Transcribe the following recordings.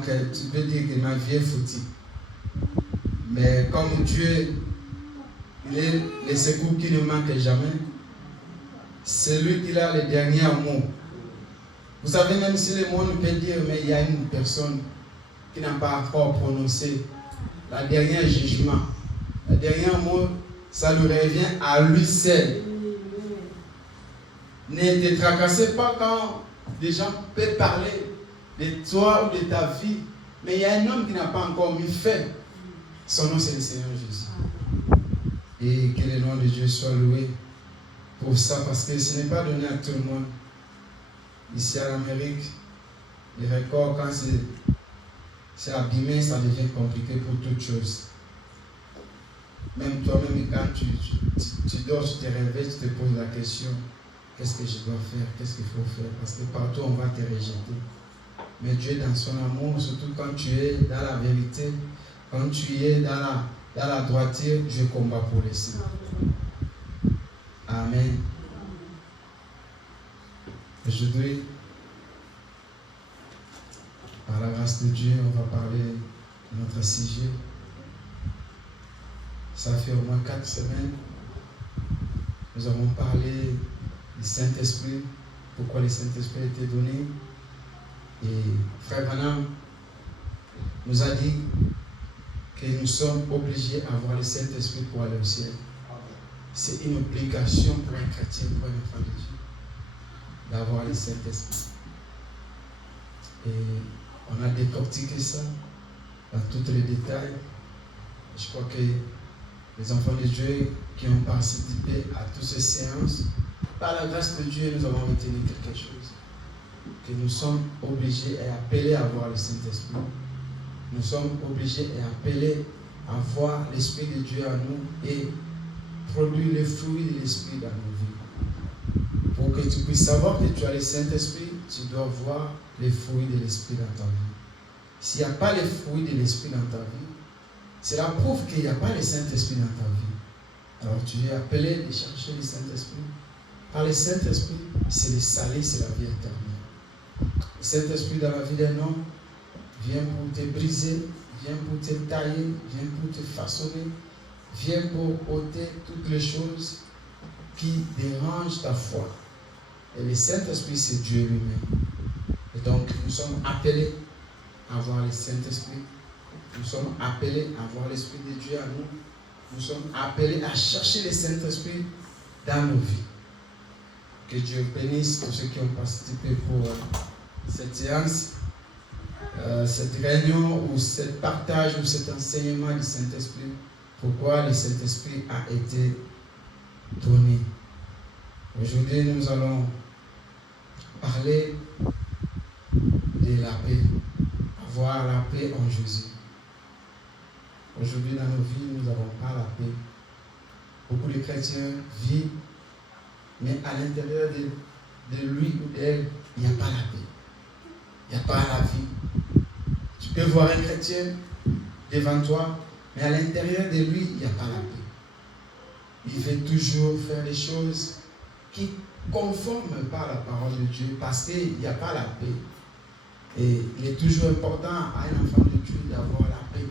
Donc, tu peux dire que ma vie est foutue. Mais comme Dieu, il est le secours qui ne manque jamais, c'est lui qui a le dernier mot. Vous savez, même si le monde peut dire, mais il y a une personne qui n'a pas encore prononcé le dernier jugement, le dernier mot, ça lui revient à lui seul. Ne te tracassez pas quand des gens peuvent parler de toi ou de ta vie, mais il y a un homme qui n'a pas encore mis fin. Son nom, c'est le Seigneur Jésus. Et que le nom de Dieu soit loué pour ça, parce que ce n'est pas donné à tout le monde. Ici à l'Amérique, les records, quand c'est abîmé, ça devient compliqué pour toute chose. Même toi-même, quand tu dors, tu te réveilles, tu te poses la question, qu'est-ce que je dois faire, qu'est-ce qu'il faut faire, parce que partout on va te rejeter. Mais Dieu, dans son amour, surtout quand tu es dans la vérité, quand tu es dans la droiture, Dieu combat pour les siens. Amen. Aujourd'hui, par la grâce de Dieu, on va parler de notre sujet. Ça fait au moins 4 semaines. Nous avons parlé du Saint-Esprit, pourquoi le Saint-Esprit a été donné. Et Frère Branham nous a dit que nous sommes obligés d'avoir le Saint-Esprit pour aller au ciel. C'est une obligation pour un chrétien, pour un enfant de Dieu, d'avoir le Saint-Esprit. Et on a décortiqué ça dans tous les détails. Je crois que les enfants de Dieu qui ont participé à toutes ces séances, par la grâce de Dieu, nous avons retenu quelque chose. Que nous sommes obligés et appelés à avoir le Saint-Esprit. Nous sommes obligés et appelés à voir l'Esprit de Dieu en nous et produire les fruits de l'Esprit dans nos vies. Pour que tu puisses savoir que tu as le Saint-Esprit, tu dois voir les fruits de l'Esprit dans ta vie. S'il n'y a pas les fruits de l'Esprit dans ta vie, cela prouve qu'il n'y a pas le Saint-Esprit dans ta vie. Alors tu es appelé de chercher le Saint-Esprit. Par le Saint-Esprit, c'est le salut, c'est la vie éternelle. Le Saint-Esprit dans la vie d'un homme vient pour te briser, vient pour te tailler, vient pour te façonner, vient pour ôter toutes les choses qui dérangent ta foi. Et le Saint-Esprit, c'est Dieu lui-même. Et donc, nous sommes appelés à avoir le Saint-Esprit. Nous sommes appelés à avoir l'Esprit de Dieu à nous. Nous sommes appelés à chercher le Saint-Esprit dans nos vies. Que Dieu bénisse tous ceux qui ont participé pour cette séance, cette réunion ou ce partage ou cet enseignement du Saint-Esprit. Pourquoi le Saint-Esprit a été donné. Aujourd'hui, nous allons parler de la paix. Avoir la paix en Jésus. Aujourd'hui, dans nos vies, nous n'avons pas la paix. Beaucoup de chrétiens vivent, mais à l'intérieur de lui ou d'elle, il n'y a pas la paix. Il n'y a pas la vie. Tu peux voir un chrétien devant toi, mais à l'intérieur de lui, il n'y a pas la paix. Il veut toujours faire des choses qui ne conforment pas à la parole de Dieu parce qu'il n'y a pas la paix. Et il est toujours important à un enfant de Dieu d'avoir la paix.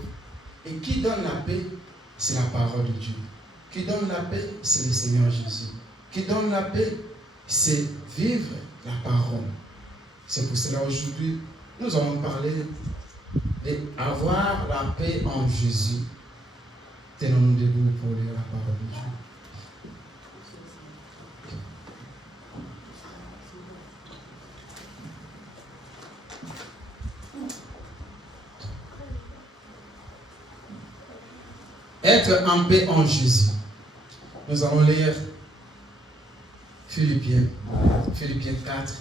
Et qui donne la paix? C'est la parole de Dieu. Qui donne la paix? C'est le Seigneur Jésus. Qui donne la paix? C'est vivre la parole. C'est pour cela aujourd'hui, nous allons parler d'avoir la paix en Jésus. Tenons-nous debout pour lire la parole de Dieu. Être en paix en Jésus. Nous allons lire Philippiens 4.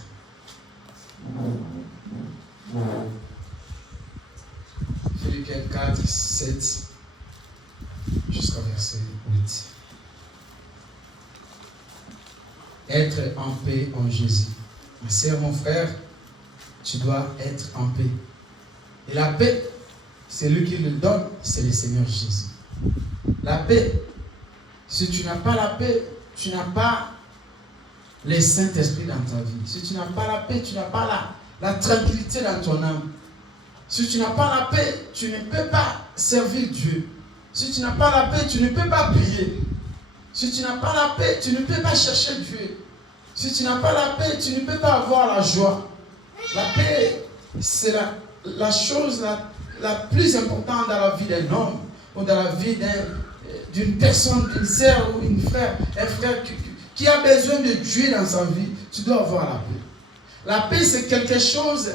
Philippiens 4, 7 jusqu'au verset 8. Être en paix en Jésus. Ma sœur, mon frère, tu dois être en paix. Et la paix, c'est lui qui le donne, c'est le Seigneur Jésus. La paix, si tu n'as pas la paix, tu n'as pas le Saint-Esprit dans ta vie. Si tu n'as pas la paix, tu n'as pas la tranquillité dans ton âme. Si tu n'as pas la paix, tu ne peux pas servir Dieu. Si tu n'as pas la paix, tu ne peux pas prier. Si tu n'as pas la paix, tu ne peux pas chercher Dieu. Si tu n'as pas la paix, tu ne peux pas avoir la joie. La paix, c'est la chose la plus importante dans la vie d'un homme ou dans la vie d'une personne, d'une sœur ou un frère qui a besoin de Dieu dans sa vie. Tu dois avoir la paix. La paix, c'est quelque chose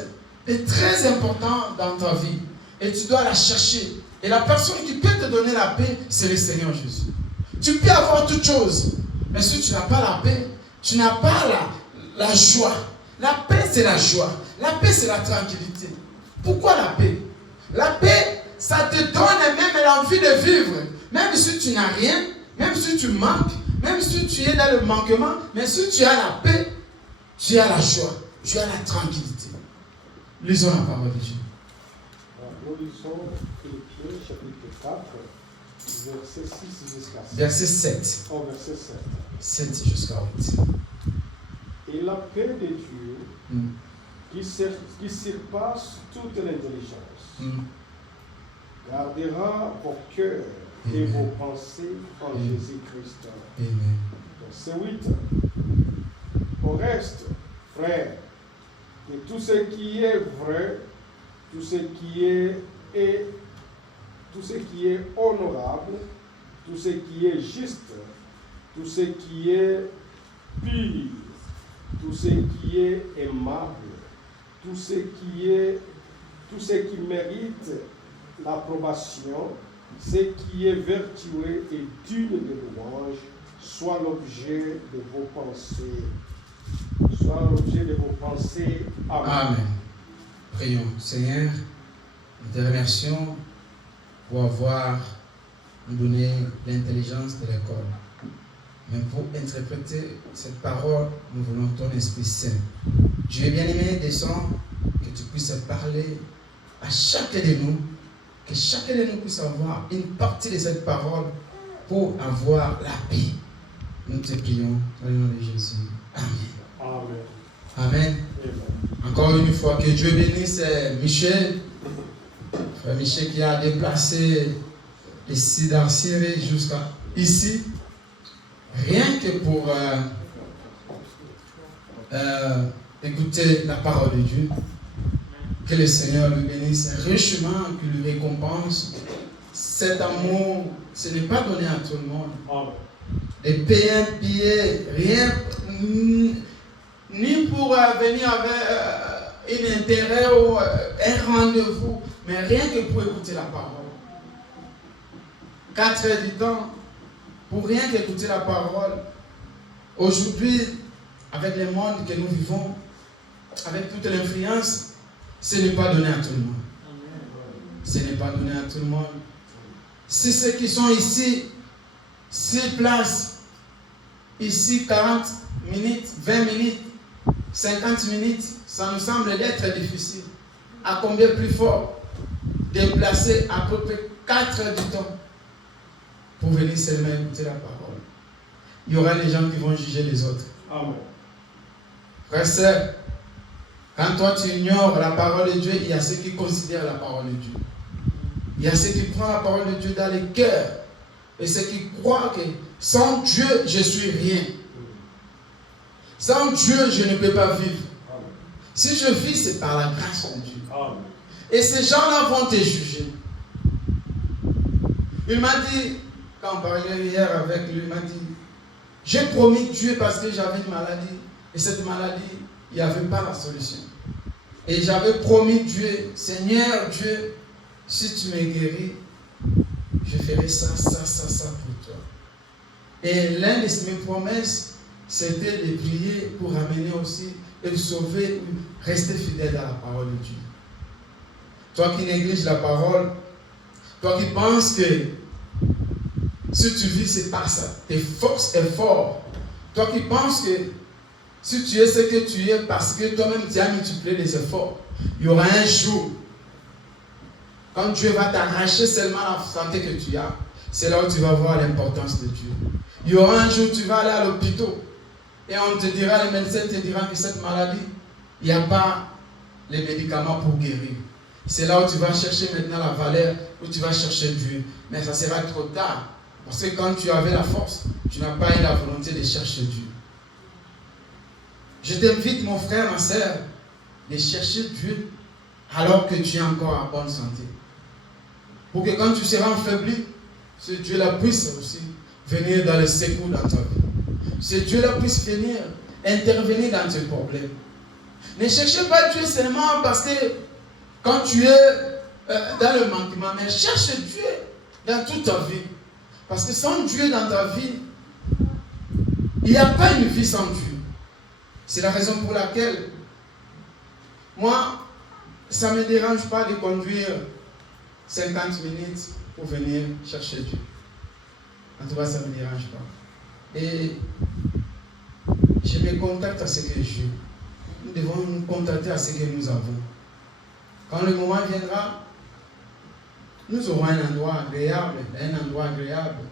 de très important dans ta vie. Et tu dois la chercher. Et la personne qui peut te donner la paix, c'est le Seigneur Jésus. Tu peux avoir toutes choses. Mais si tu n'as pas la paix, tu n'as pas la joie. La paix, c'est la joie. La paix, c'est la tranquillité. Pourquoi la paix? La paix, ça te donne même l'envie de vivre. Même si tu n'as rien, même si tu manques, même si tu es dans le manquement, mais si tu as la paix, tu as la joie, tu as la tranquillité. Lisons la parole de Dieu. Nous lisons Philippiens chapitre 4, verset 6 jusqu'à 7. Verset 7. Oh, verset 7. 7 jusqu'à 8. Et la paix de Dieu, qui surpasse toute l'intelligence, gardera vos cœurs et vos pensées en Jésus-Christ. Amen. Verset 8. Au reste, frères, que tout ce qui est vrai, tout ce qui est honorable, tout ce qui est juste, tout ce qui est pur, tout ce qui est aimable, tout ce qui mérite l'approbation, ce qui est vertueux et digne de louange, soit l'objet de vos pensées. Soit l'objet de vos pensées. Amen. Amen. Prions. Seigneur, nous te remercions pour avoir nous donné l'intelligence de l'école. Mais pour interpréter cette parole, nous voulons ton Esprit Saint. Dieu bien-aimé, descends, que tu puisses parler à chacun de nous, que chacun de nous puisse avoir une partie de cette parole pour avoir la paix. Nous te prions dans le nom de Jésus. Amen. Amen. Amen. Encore une fois, que Dieu bénisse Michel, frère Michel qui a déplacé ici d'Arciré jusqu'à ici, rien que pour écouter la parole de Dieu. Que le Seigneur lui bénisse richement, qu'il lui récompense. Cet amour, ce n'est pas donné à tout le monde. Amen. De payer un billet, rien, ni pour venir avec un intérêt ou un rendez-vous, mais rien que pour écouter la parole. 4 heures du temps, pour rien qu'écouter la parole. Aujourd'hui, avec le monde que nous vivons, avec toute l'influence, ce n'est pas donné à tout le monde. Ce n'est pas donné à tout le monde. Si ceux qui sont ici, 6 places, ici 40 minutes, 20 minutes, 50 minutes, ça nous semble être difficile. À combien plus fort déplacer à peu près 4 heures du temps pour venir seulement écouter la parole. Il y aura des gens qui vont juger les autres. Amen. Frère, sœur, quand toi tu ignores la parole de Dieu, il y a ceux qui considèrent la parole de Dieu. Il y a ceux qui prennent la parole de Dieu dans les cœurs. Et ceux qui croient que sans Dieu, je suis rien. Sans Dieu, je ne peux pas vivre. Amen. Si je vis, c'est par la grâce de Dieu. Amen. Et ces gens-là vont te juger. Il m'a dit, quand on parlait hier avec lui, il m'a dit, j'ai promis Dieu parce que j'avais une maladie. Et cette maladie, il n'y avait pas la solution. Et j'avais promis Dieu, Seigneur Dieu, si tu me guéris, je ferai ça pour toi. Et l'un de mes promesses, c'était de prier pour amener aussi et de sauver, rester fidèle à la parole de Dieu. Toi qui négliges la parole, toi qui penses que si tu vis, c'est pas ça. Tes forces est fort. Toi qui penses que si tu es ce que tu es parce que toi-même tu as multiplié les efforts, il y aura un jour, quand Dieu va t'arracher seulement la santé que tu as, c'est là où tu vas voir l'importance de Dieu. Il y aura un jour où tu vas aller à l'hôpital et on te dira, les médecins te diront que cette maladie, il n'y a pas les médicaments pour guérir. C'est là où tu vas chercher maintenant la valeur, où tu vas chercher Dieu. Mais ça sera trop tard. Parce que quand tu avais la force, tu n'as pas eu la volonté de chercher Dieu. Je t'invite, mon frère, ma soeur, de chercher Dieu alors que tu es encore en bonne santé. Pour que quand tu seras affaibli, ce Dieu-là puisse aussi venir dans le secours dans ta vie. Ce Dieu-là puisse venir intervenir dans tes problèmes. Ne cherchez pas Dieu seulement parce que quand tu es dans le manquement, mais cherche Dieu dans toute ta vie. Parce que sans Dieu dans ta vie, il n'y a pas une vie sans Dieu. C'est la raison pour laquelle moi, ça ne me dérange pas de conduire 50 minutes pour venir chercher Dieu. En tout cas, ça ne me dérange pas. Et je me contacte à ce que Dieu. Nous devons nous contacter à ce que nous avons. Quand le moment viendra, nous aurons un endroit agréable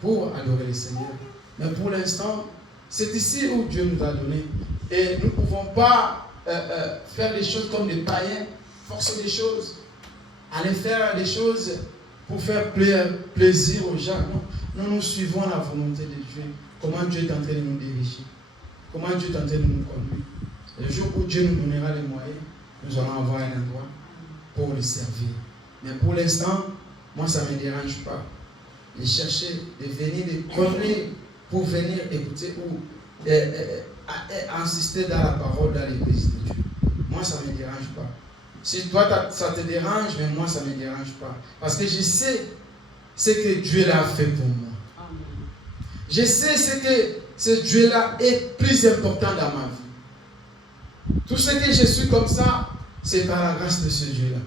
pour adorer le Seigneur. Mais pour l'instant, c'est ici où Dieu nous a donné. Et nous ne pouvons pas faire des choses comme des païens, forcer des choses, aller faire des choses pour faire plaisir aux gens. Non, nous suivons la volonté de Dieu. Comment Dieu est en train de nous diriger. Comment Dieu est en train de nous conduire. Le jour où Dieu nous donnera les moyens, nous allons avoir un endroit pour le servir. Mais pour l'instant, moi ça ne me dérange pas. De chercher, de venir, de corner pour venir écouter ou insister dans la parole, dans l'église de Dieu. Moi ça ne me dérange pas. Si toi ça te dérange, mais moi ça ne me dérange pas. Parce que je sais ce que Dieu l'a fait pour moi. Je sais ce que ce Dieu-là est plus important dans ma vie. Tout ce que je suis comme ça, c'est par la grâce de ce Dieu-là.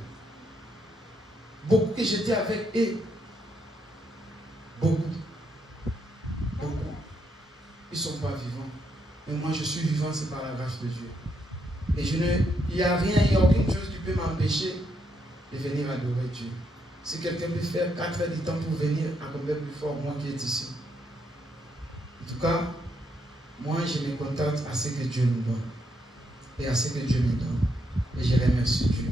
Beaucoup que j'étais avec eux, beaucoup, ils ne sont pas vivants. Mais moi je suis vivant, c'est par la grâce de Dieu. Et il n'y a rien, il n'y a aucune chose qui peut m'empêcher de venir adorer Dieu. Si quelqu'un peut faire 4 heures du temps pour venir, encore plus fort, moi qui est ici. En tout cas, moi je me contente à ce que Dieu nous donne. Et à ce que Dieu me donne. Et je remercie Dieu.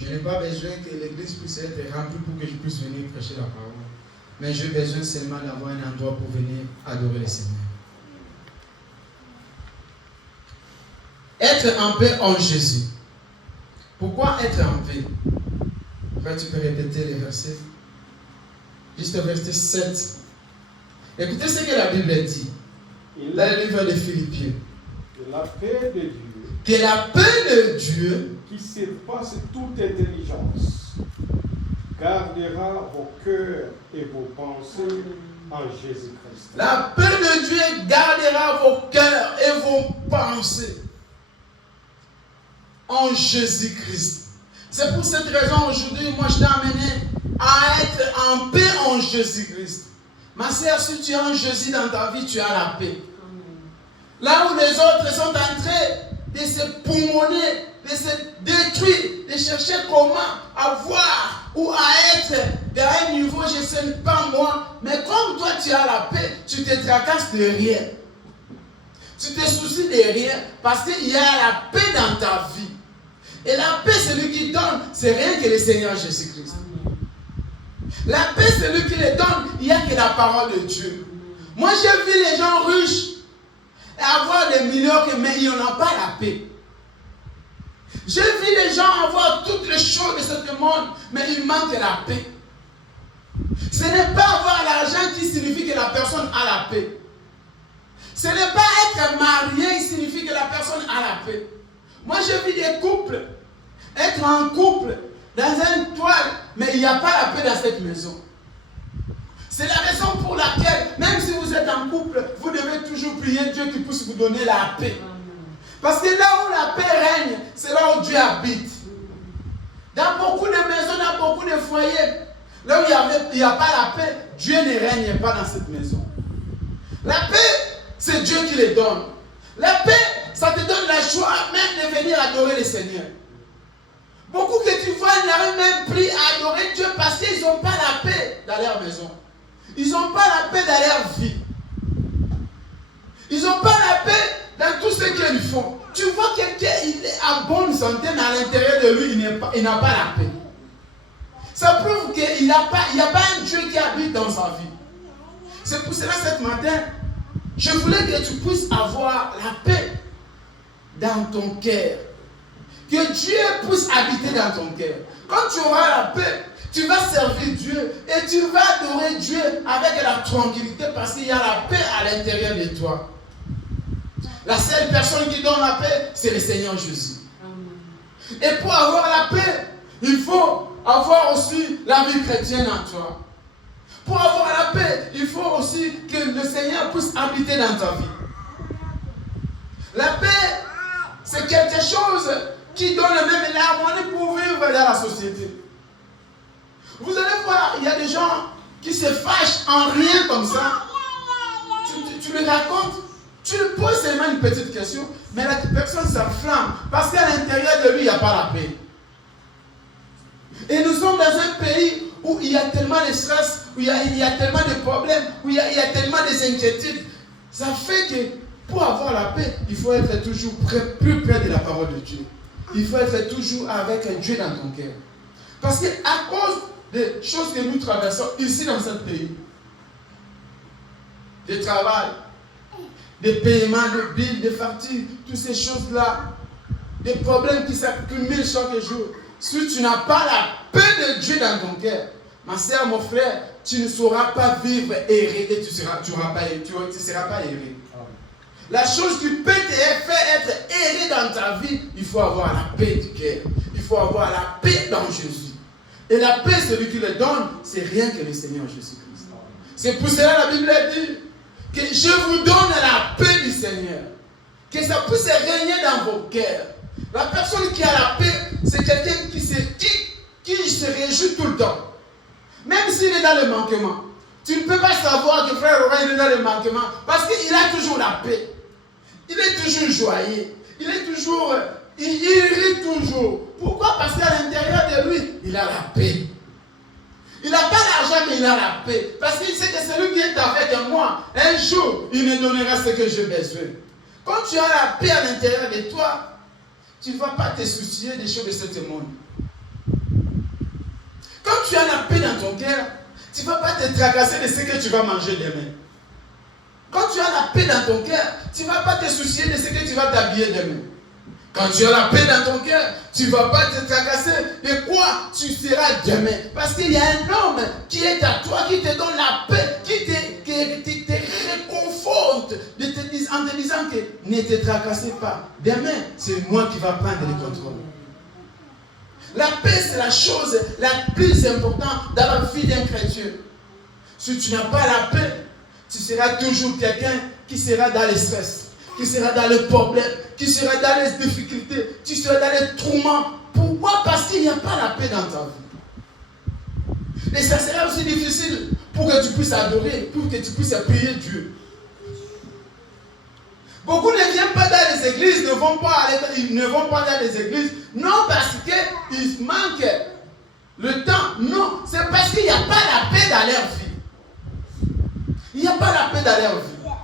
Je n'ai pas besoin que l'église puisse être remplie pour que je puisse venir prêcher la parole. Mais j'ai besoin seulement d'avoir un endroit pour venir adorer le Seigneur. Être en paix en Jésus. Pourquoi être en paix? Après, tu peux répéter les versets. Juste le verset 7. Écoutez ce que la Bible dit. Dans le livre de Philippiens. Que la paix de Dieu. Que la paix de Dieu, qui surpasse toute intelligence, gardera vos cœurs et vos pensées en Jésus-Christ. La paix de Dieu gardera vos cœurs et vos pensées en Jésus-Christ. C'est pour cette raison aujourd'hui, moi je t'ai amené à être en paix en Jésus-Christ. Ma sœur, si tu as un Jésus dans ta vie, tu as la paix. Là où les autres sont en train de se poumonner, de se détruire, de chercher comment avoir ou à être à un niveau, je ne sais pas moi, mais comme toi tu as la paix, tu te tracasses de rien. Tu te soucies de rien parce qu'il y a la paix dans ta vie. Et la paix, c'est lui qui donne, c'est rien que le Seigneur Jésus-Christ. La paix, c'est lui qui le donne, il n'y a que la parole de Dieu. Moi, j'ai vu les gens riches et avoir des millions, mais ils n'ont pas la paix. J'ai vu les gens avoir toutes les choses de ce monde, mais il manque la paix. Ce n'est pas avoir l'argent qui signifie que la personne a la paix. Ce n'est pas être marié qui signifie que la personne a la paix. Moi, j'ai vu des couples être en couple dans un toile, mais il n'y a pas la paix dans cette maison. C'est la raison pour laquelle, même si vous êtes en couple, vous devez toujours prier Dieu qui puisse vous donner la paix. Parce que là où la paix règne, c'est là où Dieu habite. Dans beaucoup de maisons, dans beaucoup de foyers, là où il n'y a pas la paix, Dieu ne règne pas dans cette maison. La paix, c'est Dieu qui les donne. La paix, ça te donne la joie même de venir adorer le Seigneur. Beaucoup que tu vois n'arrivent même plus à adorer Dieu parce qu'ils n'ont pas la paix dans leur maison. Ils n'ont pas la paix dans leur vie. Ils n'ont pas la paix dans tout ce qu'ils font. Tu vois quelqu'un, il est en bonne santé, mais à l'intérieur de lui, il n'a pas la paix. Ça prouve qu'il n'y a pas un Dieu qui habite dans sa vie. C'est pour cela, ce matin, je voulais que tu puisses avoir la paix dans ton cœur. Que Dieu puisse habiter dans ton cœur. Quand tu auras la paix, tu vas servir Dieu et tu vas adorer Dieu avec la tranquillité parce qu'il y a la paix à l'intérieur de toi. La seule personne qui donne la paix, c'est le Seigneur Jésus. Et pour avoir la paix, il faut avoir aussi la vie chrétienne en toi. Pour avoir la paix, il faut aussi que le Seigneur puisse habiter dans ta vie. La paix, c'est quelque chose qui donne même l'harmonie pour vivre dans la société. Vous allez voir, il y a des gens qui se fâchent en rien comme ça. Tu le racontes, tu lui poses seulement une petite question, mais la personne s'enflamme parce qu'à l'intérieur de lui, il n'y a pas la paix. Et nous sommes dans un pays où il y a tellement de stress, où il y a tellement de problèmes, où il y a tellement d'inquiétudes. Ça fait que pour avoir la paix, il faut être toujours plus près de la parole de Dieu. Il faut être toujours avec Dieu dans ton cœur. Parce qu'à cause des choses que nous traversons ici dans ce pays, des travail, des paiements, de billes, des factures, toutes ces choses-là, des problèmes qui s'accumulent chaque jour. Si tu n'as pas la paix de Dieu dans ton cœur, ma soeur, mon frère, tu ne sauras pas vivre erré et tu ne seras pas erré. La chose qui peut te faire être erré dans ta vie, il faut avoir la paix du cœur. Il faut avoir la paix dans Jésus. Et la paix, celui qui le donne, c'est rien que le Seigneur Jésus-Christ. C'est pour cela la Bible dit que je vous donne la paix du Seigneur. Que ça puisse régner dans vos cœurs. La personne qui a la paix, c'est quelqu'un qui se réjouit tout le temps. Même s'il est dans le manquement. Tu ne peux pas savoir que frère Laurent est dans le manquement parce qu'il a toujours la paix. Il est toujours joyeux. Il rit toujours. Pourquoi? Parce qu'à l'intérieur de lui, il a la paix. Il n'a pas d'argent, mais il a la paix. Parce qu'il sait que celui qui est avec moi, un jour, il me donnera ce que j'ai besoin. Quand tu as la paix à l'intérieur de toi, tu ne vas pas te soucier des choses de ce monde. Quand tu as la paix dans ton cœur, tu ne vas pas te tracasser de ce que tu vas manger demain. Quand tu as la paix dans ton cœur, tu ne vas pas te soucier de ce que tu vas t'habiller demain. Quand tu as la paix dans ton cœur, tu ne vas pas te tracasser de quoi tu seras demain. Parce qu'il y a un homme qui est à toi, qui te donne la paix, qui te réconforte en te disant que ne te tracassez pas. Demain, c'est moi qui va prendre le contrôle. La paix, c'est la chose la plus importante dans la vie d'un chrétien. Si tu n'as pas la paix, tu seras toujours quelqu'un qui sera dans le stress, qui sera dans le problème, qui sera dans les difficultés, tu seras dans les tourments. Pourquoi? Parce qu'il n'y a pas la paix dans ta vie. Et ça sera aussi difficile pour que tu puisses adorer, pour que tu puisses prier Dieu. Beaucoup ne viennent pas dans les églises, ils ne vont pas dans les églises, non parce qu'il manque le temps, non, c'est parce qu'il n'y a pas la paix dans leur vie. Il n'y a pas la paix dans leur vie.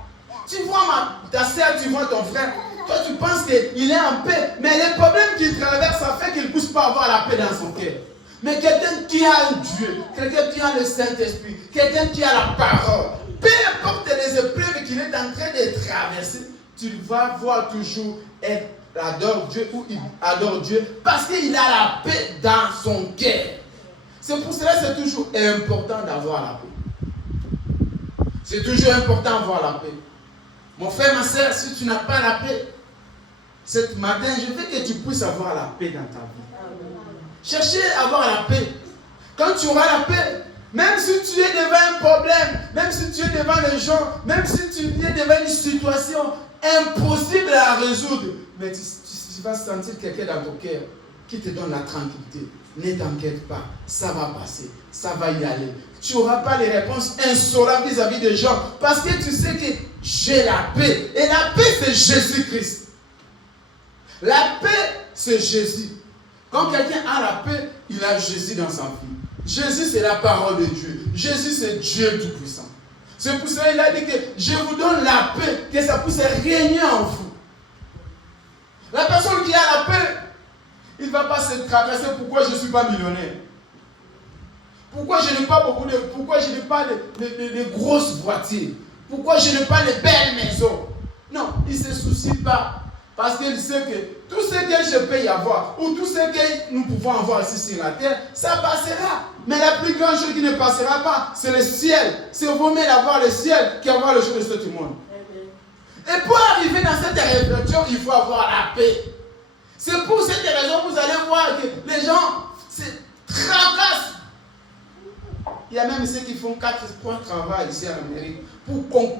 Tu vois ta soeur, tu vois ton frère, toi tu penses qu'il est en paix, mais les problèmes qu'il traverse, ça fait qu'il ne puisse pas avoir la paix dans son cœur. Mais quelqu'un qui a un Dieu, quelqu'un qui a le Saint-Esprit, quelqu'un qui a la parole, peu importe les épreuves qu'il est en train de traverser, tu vas voir toujours il adore Dieu ou il adore Dieu parce qu'il a la paix dans son cœur. C'est pour cela que c'est toujours important d'avoir la paix. C'est toujours important d'avoir la paix. Mon frère, ma soeur, si tu n'as pas la paix, ce matin, je veux que tu puisses avoir la paix dans ta vie. Cherchez à avoir la paix. Quand tu auras la paix, même si tu es devant un problème, même si tu es devant les gens, même si tu es devant une situation impossible à résoudre, mais tu vas sentir quelqu'un dans ton cœur qui te donne la tranquillité. Ne t'inquiète pas, ça va passer, ça va y aller. Tu n'auras pas les réponses insolables vis-à-vis des gens parce que tu sais que j'ai la paix. Et la paix, c'est Jésus-Christ. La paix, c'est Jésus. Quand quelqu'un a la paix, il a Jésus dans sa vie. Jésus, c'est la parole de Dieu. Jésus, c'est Dieu Tout-Puissant. C'est pour cela qu'il a dit que je vous donne la paix, que ça puisse régner en vous. La personne qui a la paix, il ne va pas se tracasser pourquoi je ne suis pas millionnaire. Pourquoi je n'ai pas de grosses voitures. Pourquoi je n'ai pas de belles maisons. Non, il ne se soucie pas. Parce qu'il sait que tout ce que je peux y avoir, ou tout ce que nous pouvons avoir ici sur la terre, ça passera. Mais la plus grande chose qui ne passera pas, c'est le ciel. C'est vaut mieux d'avoir le ciel qu'avoir les choses de ce monde. Et pour arriver dans cette réflexion, il faut avoir la paix. C'est pour cette raison que vous allez voir que les gens se tracassent. Il y a même ceux qui font 4 points de travail ici en Amérique pour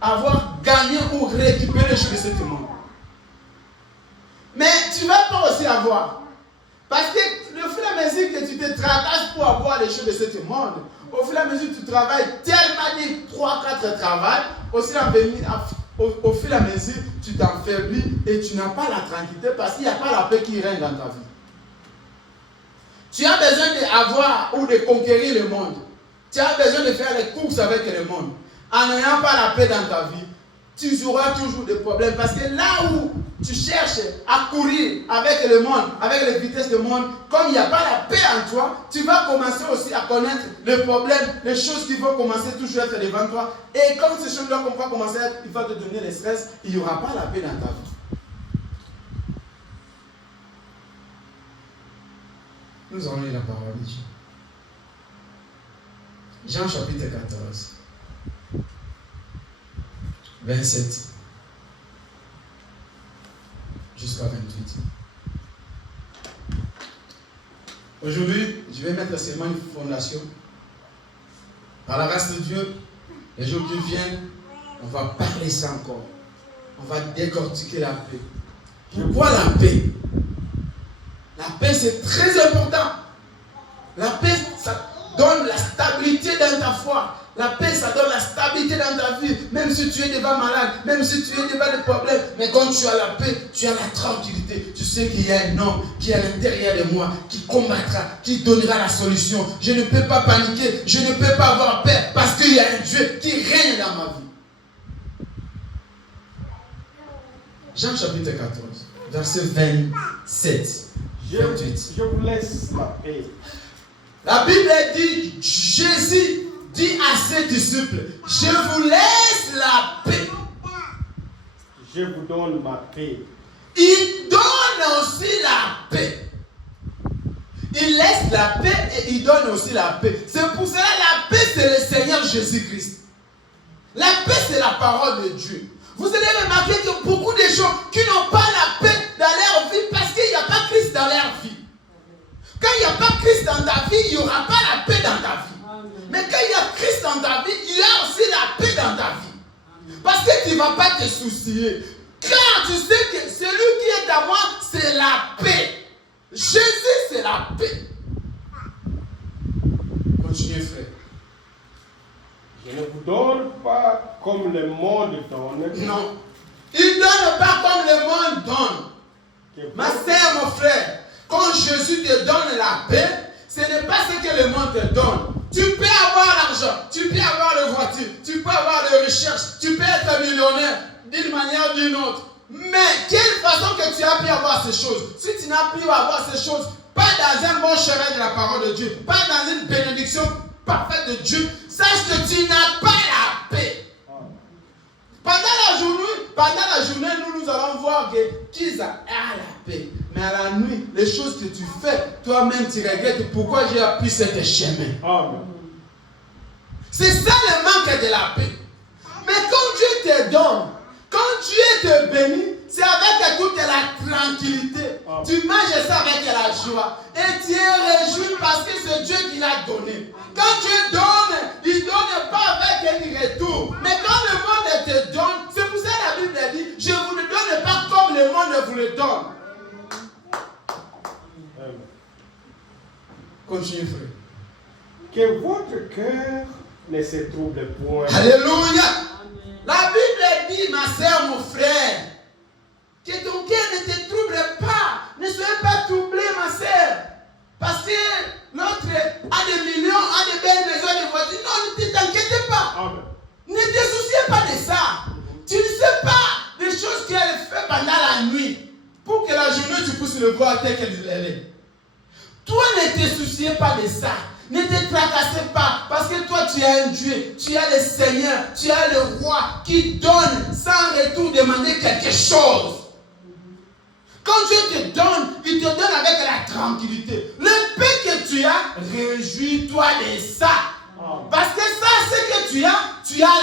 avoir gagné ou récupéré les choses de ce monde. Mais tu ne vas pas aussi avoir. Parce que le fur et à mesure que tu te tracasses pour avoir les choses de ce monde, au fur et à mesure que tu travailles tellement de 3-4 travails, au fur et à mesure tu t'enfaiblis et tu n'as pas la tranquillité parce qu'il n'y a pas la paix qui règne dans ta vie. Tu as besoin d'avoir ou de conquérir le monde. Tu as besoin de faire les courses avec le monde. En n'ayant pas la paix dans ta vie, tu auras toujours des problèmes. Parce que là où tu cherches à courir avec le monde, avec les vitesses du monde, comme il n'y a pas la paix en toi, tu vas commencer aussi à connaître les problèmes, les choses qui vont commencer toujours à être devant toi. Et comme ces choses-là vont commencer à être, il va te donner le stress, il n'y aura pas la paix dans ta vie. Nous allons lire la parole de Dieu. Jean chapitre 14, 27 jusqu'à 28. Aujourd'hui, je vais mettre seulement une fondation. Par la grâce de Dieu, les jours qui viennent, on va parler ça encore. On va décortiquer la paix. Pourquoi la paix? La paix, c'est très important. La paix, ça donne la stabilité dans ta foi. La paix, ça donne la stabilité dans ta vie. Même si tu es devant malade, même si tu es devant des problèmes. Mais quand tu as la paix, tu as la tranquillité. Tu sais qu'il y a un homme qui est à l'intérieur de moi, qui combattra, qui donnera la solution. Je ne peux pas paniquer, je ne peux pas avoir peur parce qu'il y a un Dieu qui règne dans ma vie. Jean chapitre 14, verset 27. Je vous laisse la paix. La Bible dit, Jésus dit à ses disciples, je vous laisse la paix. Je vous donne ma paix. Il donne aussi la paix. Il laisse la paix et il donne aussi la paix. C'est pour cela la paix, c'est le Seigneur Jésus-Christ. La paix, c'est la parole de Dieu. Vous allez remarquer que beaucoup de gens qui n'ont pas la paix dans leur vie parce qu'il n'y a pas Christ dans leur vie. Quand il n'y a pas Christ dans ta vie, il n'y aura pas la paix dans ta vie. Amen. Mais quand il y a Christ dans ta vie, il y a aussi la paix dans ta vie. Amen. Parce que tu ne vas pas te soucier. Car tu sais que celui qui est à moi, c'est la paix. Jésus, c'est la paix. Continuez, frère. Je ne vous donne pas comme le monde donne. Non. Il ne donne pas comme le monde donne. Ma sœur, mon frère, quand Jésus te donne la paix, ce n'est pas ce que le monde te donne. Tu peux avoir l'argent, tu peux avoir la voiture, tu peux avoir les recherches, tu peux être millionnaire d'une manière ou d'une autre. Mais quelle façon que tu as pu avoir ces choses? Si tu n'as pu avoir ces choses, pas dans un bon chemin de la parole de Dieu, pas dans une bénédiction parfaite de Dieu, sache que tu n'as pas la paix. Pendant la journée, nous allons voir que qui a la paix. Mais à la nuit, les choses que tu fais, toi-même tu regrettes pourquoi j'ai appris ce chemin. C'est ça le manque de la paix. Mais quand Dieu te donne, quand Dieu te bénit, c'est avec toute la tranquillité. Tu manges ça avec la joie. Et tu es réjoui parce que c'est Dieu qui l'a donné. Quand Dieu donne, il ne donne pas avec un retour. Mais quand le monde te donne, c'est pour ça que la Bible dit, je ne vous le donne pas comme le monde vous le donne. Continue, frère. Que votre cœur ne se trouble point. Alléluia. La Bible dit, ma soeur, mon frère, que ton cœur ne te trouble pas. Ne soyez pas troublé, ma soeur. Parce que l'autre a des millions, a des belles maisons, des voitures. Non, ne t'inquiète pas. Amen. Ne te souciez pas de ça. Tu ne sais pas pendant la nuit pour que la journée tu puisses le voir tel qu'elle est. Toi, ne te souciez pas de ça. Ne te tracassez pas, parce que toi tu as un Dieu, tu as le Seigneur, tu as le roi qui donne sans retour demander quelque chose. Quand Dieu te donne, il te donne avec la tranquillité. Le paix que tu as, réjouis-toi de ça. Parce que ça, ce que tu as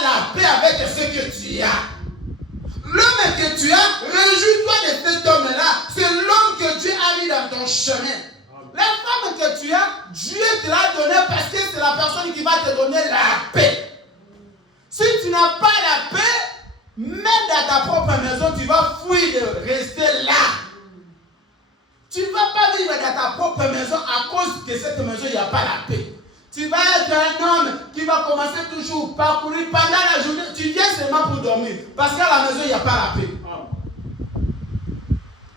la paix avec ce que tu as. L'homme que tu as, réjouis-toi de cet homme-là. C'est l'homme que Dieu a mis dans ton chemin. La femme que tu as, Dieu te l'a donnée parce que c'est la personne qui va te donner la paix. Si tu n'as pas la paix, même dans ta propre maison, tu vas fuir de rester là. Tu ne vas pas vivre dans ta propre maison à cause que cette maison, il n'y a pas la paix. Tu vas être un homme qui va commencer toujours à parcourir pendant la journée. Tu viens seulement pour dormir parce qu'à la maison, il n'y a pas la paix.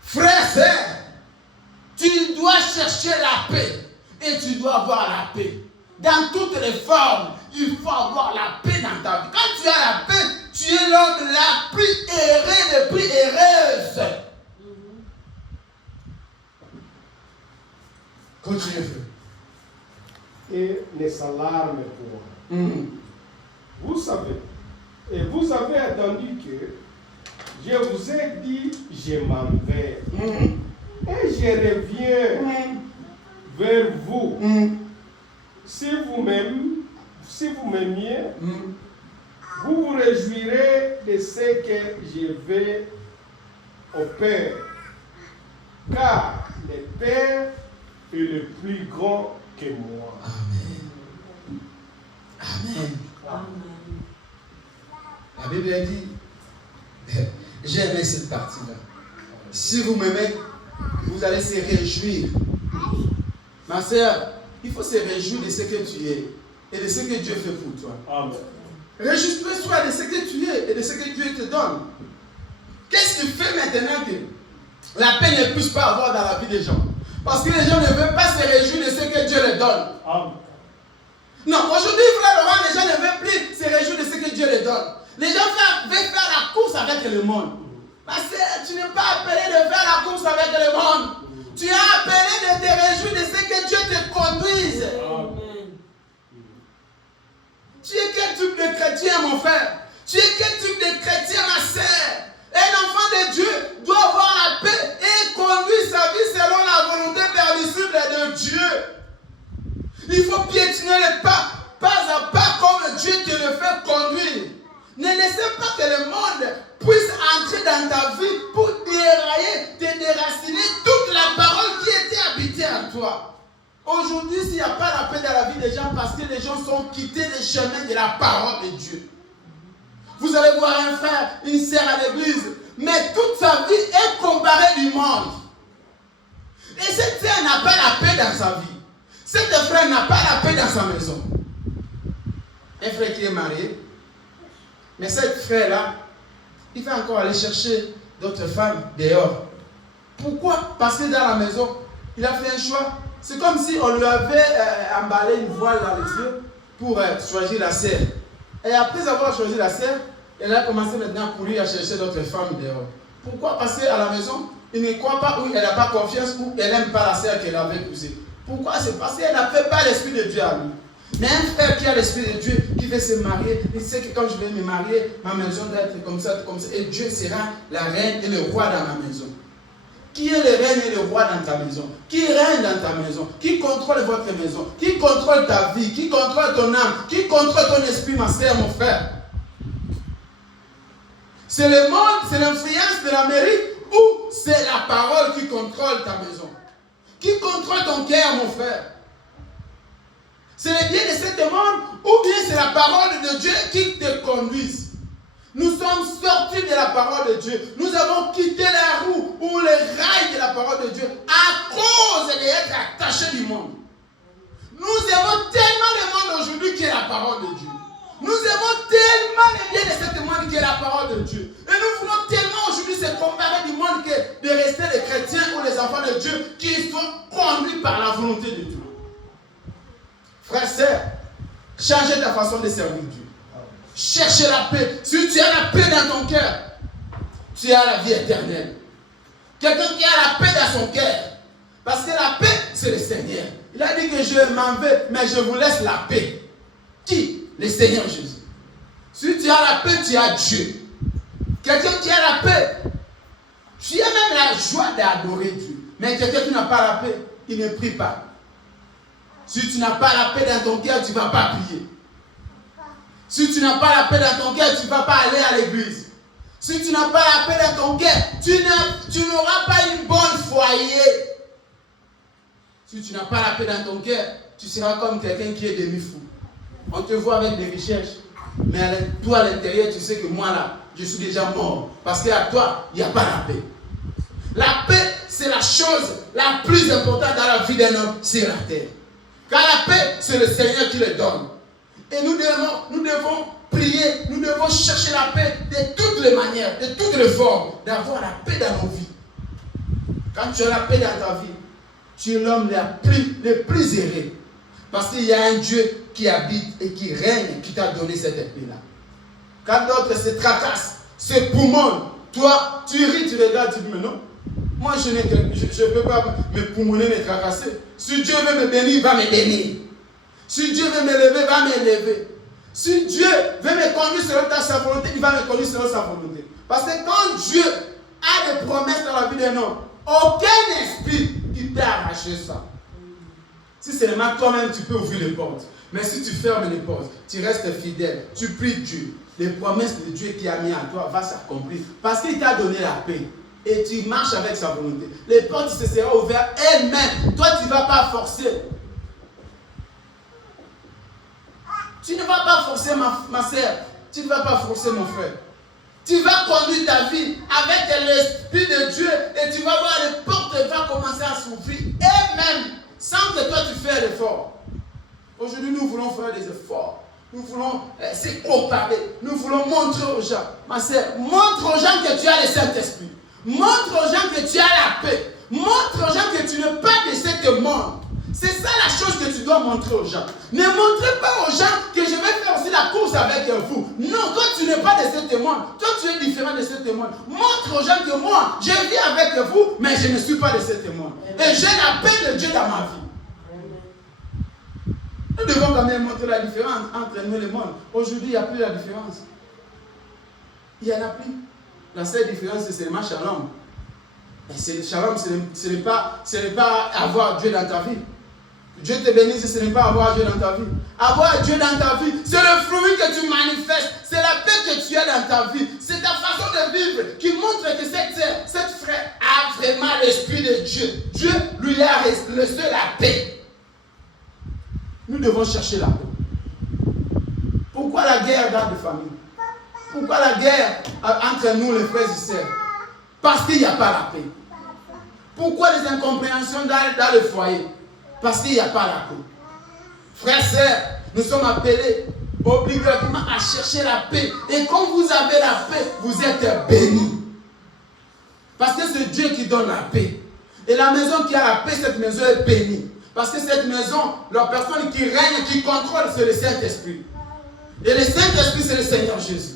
Frère, sœur, tu dois chercher la paix et tu dois avoir la paix. Dans toutes les formes, il faut avoir la paix dans ta vie. Quand tu as la paix, tu es l'homme la plus heureux, le plus heureuse. Continuez, frère. Et ne s'alarme point. Vous savez, et vous avez entendu que je vous ai dit, je m'en vais. Et je reviens vers vous. Si vous m'aimiez, vous vous réjouirez de ce que je vais au Père. Car le Père est le plus grand que moi. Amen. Amen. Amen. La Bible a dit, j'ai aimé cette partie-là. Si vous m'aimez, vous allez se réjouir. Ma sœur, il faut se réjouir de ce que tu es et de ce que Dieu fait pour toi. Amen. Réjouis-toi de ce que tu es et de ce que Dieu te donne. Qu'est-ce que tu fais maintenant que la paix ne puisse pas avoir dans la vie des gens? Parce que les gens ne veulent pas se réjouir de ce que Dieu leur donne. Amen. Non, aujourd'hui, frère Laurent, les gens ne veulent plus se réjouir de ce que Dieu leur donne. Les gens veulent faire la course avec le monde. Parce que tu n'es pas appelé de faire la course avec le monde. Tu es appelé de te réjouir de ce que Dieu te conduise. Amen. Tu es quel type de chrétien, mon frère? Tu es quel type de chrétien, ma sœur? Un enfant de Dieu doit avoir la paix et conduire sa vie selon la volonté permissible de Dieu. Il faut piétiner les pas à pas comme Dieu te le fait conduire. Ne laissez pas que le monde puisse entrer dans ta vie pour dérailler, te déraciner toute la parole qui était habitée en toi. Aujourd'hui, s'il n'y a pas la paix dans la vie des gens, parce que les gens sont quittés le chemin de la parole de Dieu. Vous allez voir un frère, une sœur à l'église, mais toute sa vie est comparée du monde. Et cette sœur n'a pas la paix dans sa vie. Cet frère n'a pas la paix dans sa maison. Un frère qui est marié, mais cet frère-là, il va encore aller chercher d'autres femmes dehors. Pourquoi? Parce que dans la maison, il a fait un choix. C'est comme si on lui avait emballé une voile dans les yeux pour choisir la sœur. Et après avoir choisi la sœur, elle a commencé maintenant à courir à chercher d'autres femmes dehors. Pourquoi? Parce qu'à la maison, il ne croit pas ou elle n'a pas confiance ou elle n'aime pas la sœur qu'elle avait épousée. Pourquoi? C'est parce qu'elle n'a fait pas l'esprit de Dieu à lui. Mais un frère qui a l'esprit de Dieu, qui veut se marier, il sait que quand je vais me marier, ma maison doit être comme ça, et Dieu sera la reine et le roi dans ma maison. Qui est le reine et le roi dans ta maison? Qui règne dans ta maison? Qui contrôle votre maison? Qui contrôle ta vie? Qui contrôle ton âme? Qui contrôle ton esprit, ma sœur, mon frère? C'est le monde, c'est l'influence de la mairie ou c'est la parole qui contrôle ta maison? Qui contrôle ton cœur, mon frère? C'est le bien de cet monde ou bien c'est la parole de Dieu qui te conduise? Nous sommes sortis de la parole de Dieu. Nous avons quitté la roue ou le rail de la parole de Dieu à cause d'être attachés du monde. Nous aimons tellement le monde aujourd'hui qui est la parole de Dieu. Nous aimons tellement le bien de cet monde qui est la parole de Dieu. Et nous voulons tellement aujourd'hui se comparer du monde que de rester les chrétiens ou les enfants de Dieu qui sont conduits par la volonté de Dieu. Frère, sœur, changez ta façon de servir Dieu. Cherchez la paix. Si tu as la paix dans ton cœur, tu as la vie éternelle. Quelqu'un qui a la paix dans son cœur. Parce que la paix, c'est le Seigneur. Il a dit que je m'en vais, mais je vous laisse la paix. Qui? Le Seigneur Jésus. Si tu as la paix, tu as Dieu. Quelqu'un qui a la paix, tu as même la joie d'adorer Dieu. Mais quelqu'un qui n'a pas la paix, il ne prie pas. Si tu n'as pas la paix dans ton cœur, tu ne vas pas prier. Si tu n'as pas la paix dans ton cœur, tu ne vas pas aller à l'église. Si tu n'as pas la paix dans ton cœur, tu n'auras pas une bonne foyer. Si tu n'as pas la paix dans ton cœur, tu seras comme quelqu'un qui est demi-fou. On te voit avec des recherches, mais toi à l'intérieur, tu sais que moi là, je suis déjà mort. Parce qu'à toi, il n'y a pas la paix. La paix, c'est la chose la plus importante dans la vie d'un homme sur la terre. Car la paix, c'est le Seigneur qui le donne. Et nous devons prier, nous devons chercher la paix de toutes les manières, de toutes les formes, d'avoir la paix dans nos vies. Quand tu as la paix dans ta vie, tu es l'homme le plus heureux. Parce qu'il y a un Dieu qui habite et qui règne, qui t'a donné cette paix-là. Quand d'autres se tracassent, se poumonent, toi, tu ris, tu regardes, tu dis, mais non, moi je ne peux pas me poumonner, me tracasser. Si Dieu veut me bénir, il va me bénir. Si Dieu veut m'élever, il va m'élever. Si Dieu veut me conduire selon sa volonté, il va me conduire selon sa volonté. Parce que quand Dieu a des promesses dans la vie d'un homme, aucun esprit qui peut arracher ça. Si seulement toi-même tu peux ouvrir les portes. Mais si tu fermes les portes, tu restes fidèle, tu pries Dieu. Les promesses de Dieu qui a mis en toi vont s'accomplir. Parce qu'il t'a donné la paix. Et tu marches avec sa volonté. Les portes se seront ouvertes elles-mêmes. Toi, tu ne vas pas forcer. Tu ne vas pas forcer ma soeur. Tu ne vas pas forcer mon frère. Tu vas conduire ta vie avec l'Esprit de Dieu et tu vas voir les portes vont commencer à s'ouvrir elles-mêmes sans que toi tu fasses l'effort. Aujourd'hui, nous voulons faire des efforts. Nous voulons se comparer. Nous voulons montrer aux gens. Ma soeur, montre aux gens que tu as le Saint-Esprit. Montre aux gens que tu as la paix. Montre aux gens que tu n'es pas de ce monde. C'est ça la chose que tu dois montrer aux gens. Ne montrez pas aux gens que je vais faire aussi la course avec vous. Non, toi tu n'es pas de ce monde. Toi tu es différent de ce monde. Montre aux gens que moi, je vis avec vous, mais je ne suis pas de ce monde. Et j'ai la paix de Dieu dans ma vie. Nous devons quand même montrer la différence entre nous et le monde. Aujourd'hui, il n'y a plus la différence. Il n'y en a plus. La seule différence, c'est seulement shalom. Et shalom, ce n'est pas avoir Dieu dans ta vie. Dieu te bénisse, ce n'est pas avoir Dieu dans ta vie. Avoir Dieu dans ta vie, c'est le fruit que tu manifestes. C'est la paix que tu as dans ta vie. C'est ta façon de vivre qui montre que cette frère a vraiment l'Esprit de Dieu. Dieu lui a laissé la paix. Nous devons chercher la paix. Pourquoi la guerre dans les familles? Pourquoi la guerre entre nous, les frères et sœurs? Parce qu'il n'y a pas la paix. Pourquoi les incompréhensions dans le foyer? Parce qu'il n'y a pas la paix. Frères et sœurs, nous sommes appelés obligatoirement à chercher la paix. Et quand vous avez la paix, vous êtes bénis. Parce que c'est Dieu qui donne la paix. Et la maison qui a la paix, cette maison est bénie. Parce que cette maison, la personne qui règne, qui contrôle, c'est le Saint-Esprit. Et le Saint-Esprit, c'est le Seigneur Jésus.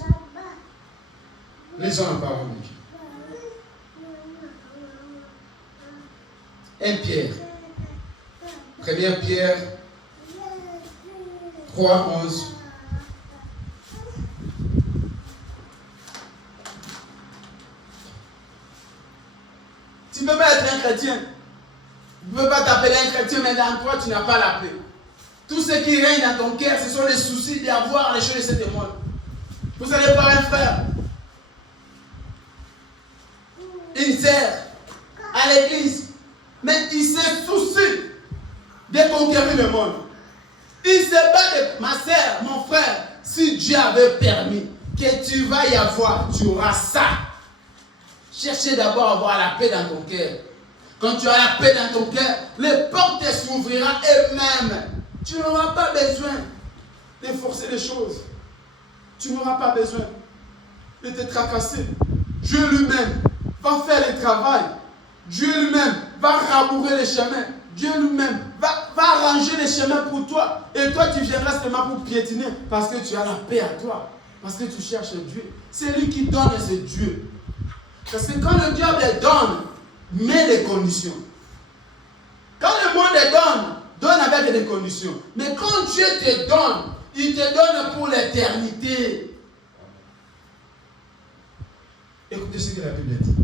Lisons la parole de Dieu. 1 Pierre. 1 Pierre 3, 11. Tu ne peux pas être un chrétien. Tu ne peux pas t'appeler un chrétien, mais dans toi, tu n'as pas la paix. Tout ce qui règne dans ton cœur, ce sont les soucis d'avoir les choses de ce monde. Vous allez voir un frère, une sœur, à l'église, mais il se soucie de conquérir le monde. Il se bat de ma sœur, mon frère, si Dieu avait permis que tu vas y avoir, tu auras ça. Cherchez d'abord à avoir la paix dans ton cœur. Quand tu as la paix dans ton cœur, les portes s'ouvriront elles-mêmes. Tu n'auras pas besoin de forcer les choses. Tu n'auras pas besoin de te tracasser. Dieu lui-même va faire le travail. Dieu lui-même va rabourer les chemins. Dieu lui-même va arranger les chemins pour toi. Et toi, tu viendras seulement pour piétiner parce que tu as la paix à toi. Parce que tu cherches Dieu. C'est lui qui donne, c'est Dieu. Parce que quand le diable donne, met des conditions. Quand le monde donne avec des conditions. Mais quand Dieu te donne, il te donne pour l'éternité. Écoutez ce que la Bible dit.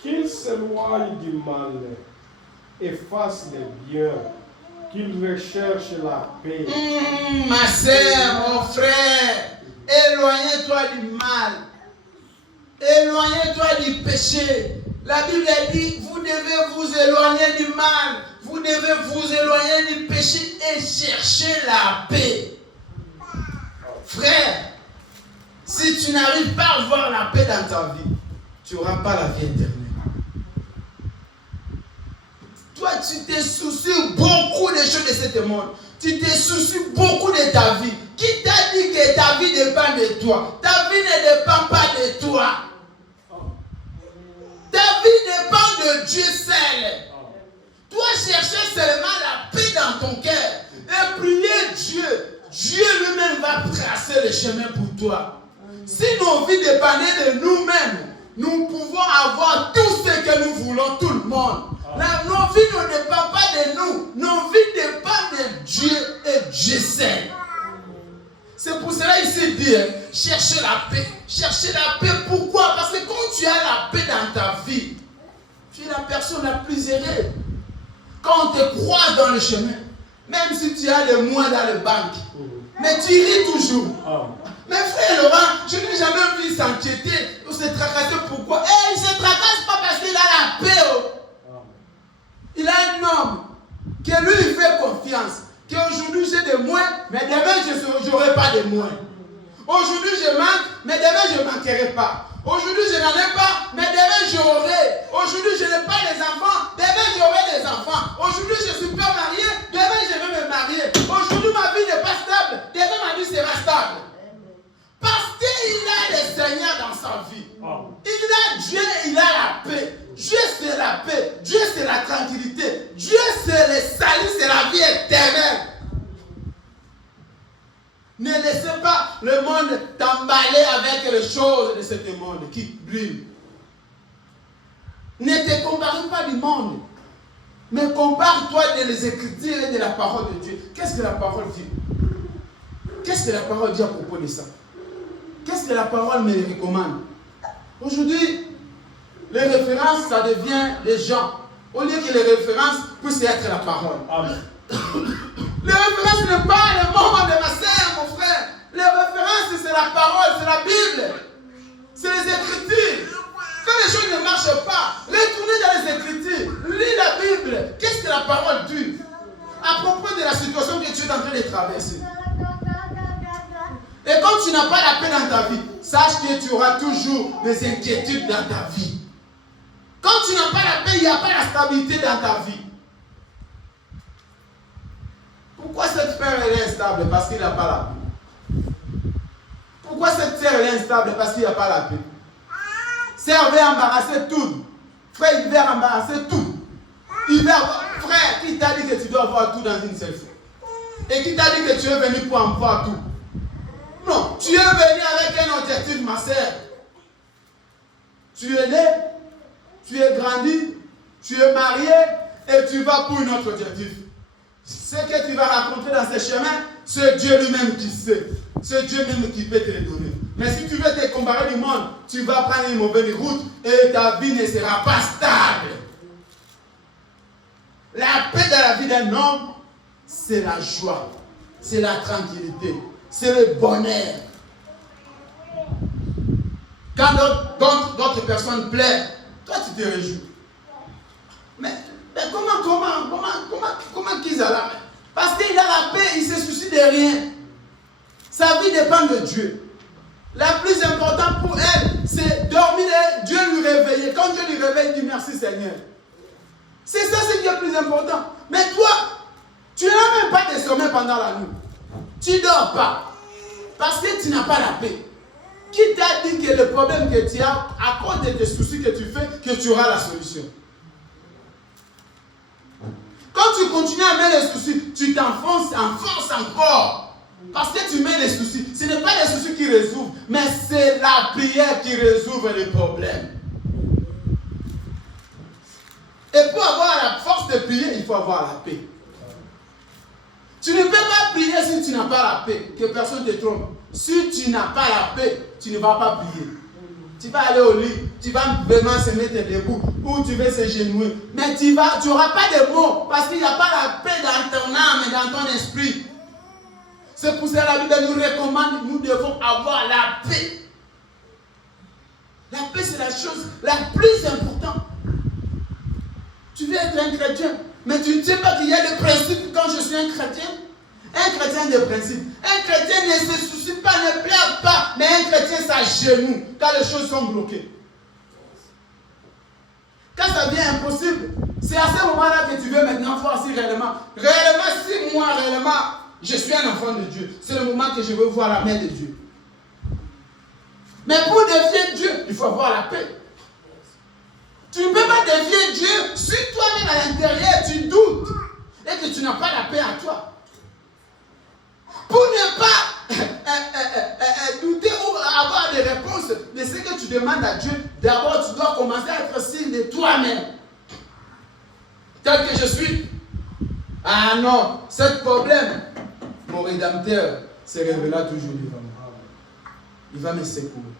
Qu'il s'éloigne du mal et fasse les biens, qu'il recherche la paix. Ma sœur, mon frère, éloignez-toi du mal. Éloignez-toi du péché. La Bible dit, vous devez vous éloigner du mal. Vous devez vous éloigner du péché et chercher la paix. Frère, si tu n'arrives pas à avoir la paix dans ta vie, tu n'auras pas la vie éternelle. Toi, tu te soucies beaucoup des choses de ce monde. Tu te soucies beaucoup de ta vie. Qui t'a dit que ta vie dépend de toi? Ta vie ne dépend pas de toi. Ta vie dépend de Dieu seul. Toi, chercher seulement la paix dans ton cœur et prier Dieu. Dieu lui-même va tracer le chemin pour toi. Si nos vies dépendaient de nous-mêmes, nous pouvons avoir tout ce que nous voulons, tout le monde. Nos vies ne dépendent pas de nous. Nos vies dépendent de Dieu et Dieu seul. C'est pour cela ici dit, chercher la paix. Chercher la paix, pourquoi? Parce que quand tu as la paix dans ta vie, tu es la personne la plus heureuse. Quand on te croise dans le chemin, même si tu as le moins dans le banque, mais tu ris toujours. Mais frère Laurent, je n'ai jamais vu s'inquiéter ou se tracasser. Pourquoi? Il ne se tracasse pas parce qu'il a la paix. Il a un homme que lui il fait confiance. Qu'aujourd'hui j'ai des moins, mais demain je n'aurai pas de moins. Aujourd'hui je manque, mais demain je ne manquerai pas. Aujourd'hui je n'en ai pas, mais demain j'aurai. Aujourd'hui je n'ai pas les enfants, demain j'aurai des enfants. Aujourd'hui je ne suis pas marié, demain je vais me marier. Aujourd'hui ma vie n'est pas stable, demain ma vie sera stable. Parce qu'il a le Seigneur dans sa vie. Il a Dieu, il a la paix. Dieu c'est la paix, Dieu c'est la tranquillité, Dieu c'est le salut, c'est la vie éternelle. Ne laissez pas le monde t'emballer avec les choses de ce monde qui brûlent. Ne te compare pas du monde, mais compare-toi des Écritures et de la parole de Dieu. Qu'est-ce que la parole dit? Qu'est-ce que la parole dit à propos de ça? Qu'est-ce que la parole me recommande? Aujourd'hui, les références, ça devient des gens. Au lieu que les références puissent être la parole. Amen. Les références n'est pas le moment de ma sœur, mon frère. Les références, c'est la parole, c'est la Bible. C'est les Écritures. Quand les choses ne marchent pas, retournez dans les Écritures. Lis la Bible. Qu'est-ce que la parole dit à propos de la situation que tu es en train de traverser? Et quand tu n'as pas la paix dans ta vie, sache que tu auras toujours des inquiétudes dans ta vie. Quand tu n'as pas la paix, il n'y a pas la stabilité dans ta vie. Pourquoi cette frère est instable? Parce qu'il n'a pas la paix. Pourquoi cette sœur est instable? Parce qu'il n'y a pas la paix. Sœur veut embarrasser tout. Frère, il veut embarrasser tout. Il veut avoir... Frère, qui t'a dit que tu dois avoir tout dans une seule fois? Et qui t'a dit que tu es venu pour en voir tout? Non, tu es venu avec un objectif, ma sœur. Tu es né, tu es grandi, tu es marié et tu vas pour un autre objectif. Ce que tu vas rencontrer dans ce chemin, c'est Dieu lui-même qui sait. C'est Dieu même qui peut te le donner. Mais si tu veux te comparer du monde, tu vas prendre une mauvaise route et ta vie ne sera pas stable. La paix dans la vie d'un homme, c'est la joie, c'est la tranquillité, c'est le bonheur. Quand d'autres personnes pleurent, toi tu te réjouis. Mais comment qu'ils ont la paix? Parce qu'il a la paix, il ne se soucie de rien. Sa vie dépend de Dieu. La plus importante pour elle, c'est dormir et Dieu lui réveiller. Quand Dieu lui réveille, il dit merci Seigneur. C'est ça ce qui est le plus important. Mais toi, tu n'as même pas de sommeil pendant la nuit. Tu ne dors pas. Parce que tu n'as pas la paix. Qui t'a dit que le problème que tu as, à cause de tes soucis que tu fais, que tu auras la solution? Quand tu continues à mettre les soucis, tu t'enfonces encore. Parce que tu mets des soucis. Ce n'est pas les soucis qui résolvent, mais c'est la prière qui résout les problèmes. Et pour avoir la force de prier, il faut avoir la paix. Tu ne peux pas prier si tu n'as pas la paix. Que personne ne te trompe. Si tu n'as pas la paix, tu ne vas pas prier. Tu vas aller au lit, tu vas vraiment se mettre debout ou tu vas s'agenouiller. Mais tu n'auras pas de mots parce qu'il n'y a pas la paix dans ton âme et dans ton esprit. C'est pour ça que la Bible nous recommande, nous devons avoir la paix. La paix, c'est la chose la plus importante. Tu veux être un chrétien, mais tu ne sais pas qu'il y a des principes quand je suis un chrétien. Un chrétien de principe. Un chrétien ne se soucie pas, ne pleure pas, mais un chrétien s'agenouille quand les choses sont bloquées. Quand ça devient impossible, c'est à ce moment-là que tu veux maintenant voir si réellement, si moi réellement, je suis un enfant de Dieu. C'est le moment que je veux voir la main de Dieu. Mais pour défier Dieu, il faut avoir la paix. Tu ne peux pas défier Dieu si toi-même à l'intérieur tu doutes et que tu n'as pas la paix à toi. Pour ne pas douter ou avoir des réponses de ce que tu demandes à Dieu, d'abord tu dois commencer à être sûr de toi-même. Tel que je suis. Ah non, ce problème, mon Rédempteur se révéla toujours devant moi. Il va me secourir.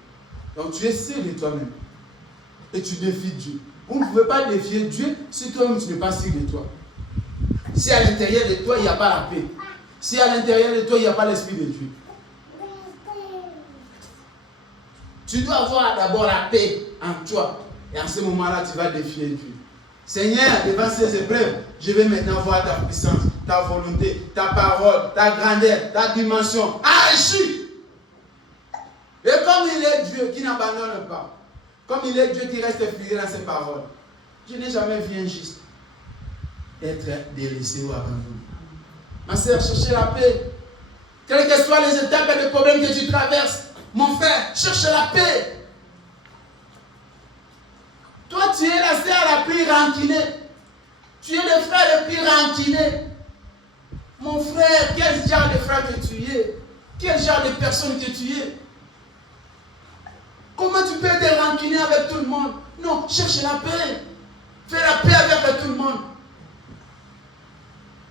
Donc tu es sûr de toi-même. Et tu défies Dieu. Vous ne pouvez pas défier Dieu si toi-même tu n'es pas sûr de toi. Si à l'intérieur de toi, il n'y a pas la paix. Si à l'intérieur de toi, il n'y a pas l'Esprit de Dieu. Tu dois avoir d'abord la paix en toi. Et en ce moment-là, tu vas défier Dieu. Seigneur, devant ces épreuves, je vais maintenant voir ta puissance, ta volonté, ta parole, ta grandeur, ta dimension. Agis! Et comme il est Dieu qui n'abandonne pas, comme il est Dieu qui reste fidèle dans ses paroles, je n'ai jamais vu un juste être délaissé ou abandonné. Ma sœur, cherchez la paix. Quelles que soient les étapes et les problèmes que tu traverses, mon frère, cherche la paix. Toi, tu es la sœur la plus rancinée. Tu es le frère le plus ranciné. Mon frère, quel genre de frère que tu es? Quel genre de personne que tu es? Comment tu peux te ranciner avec tout le monde? Non, cherche la paix. Fais la paix avec tout le monde.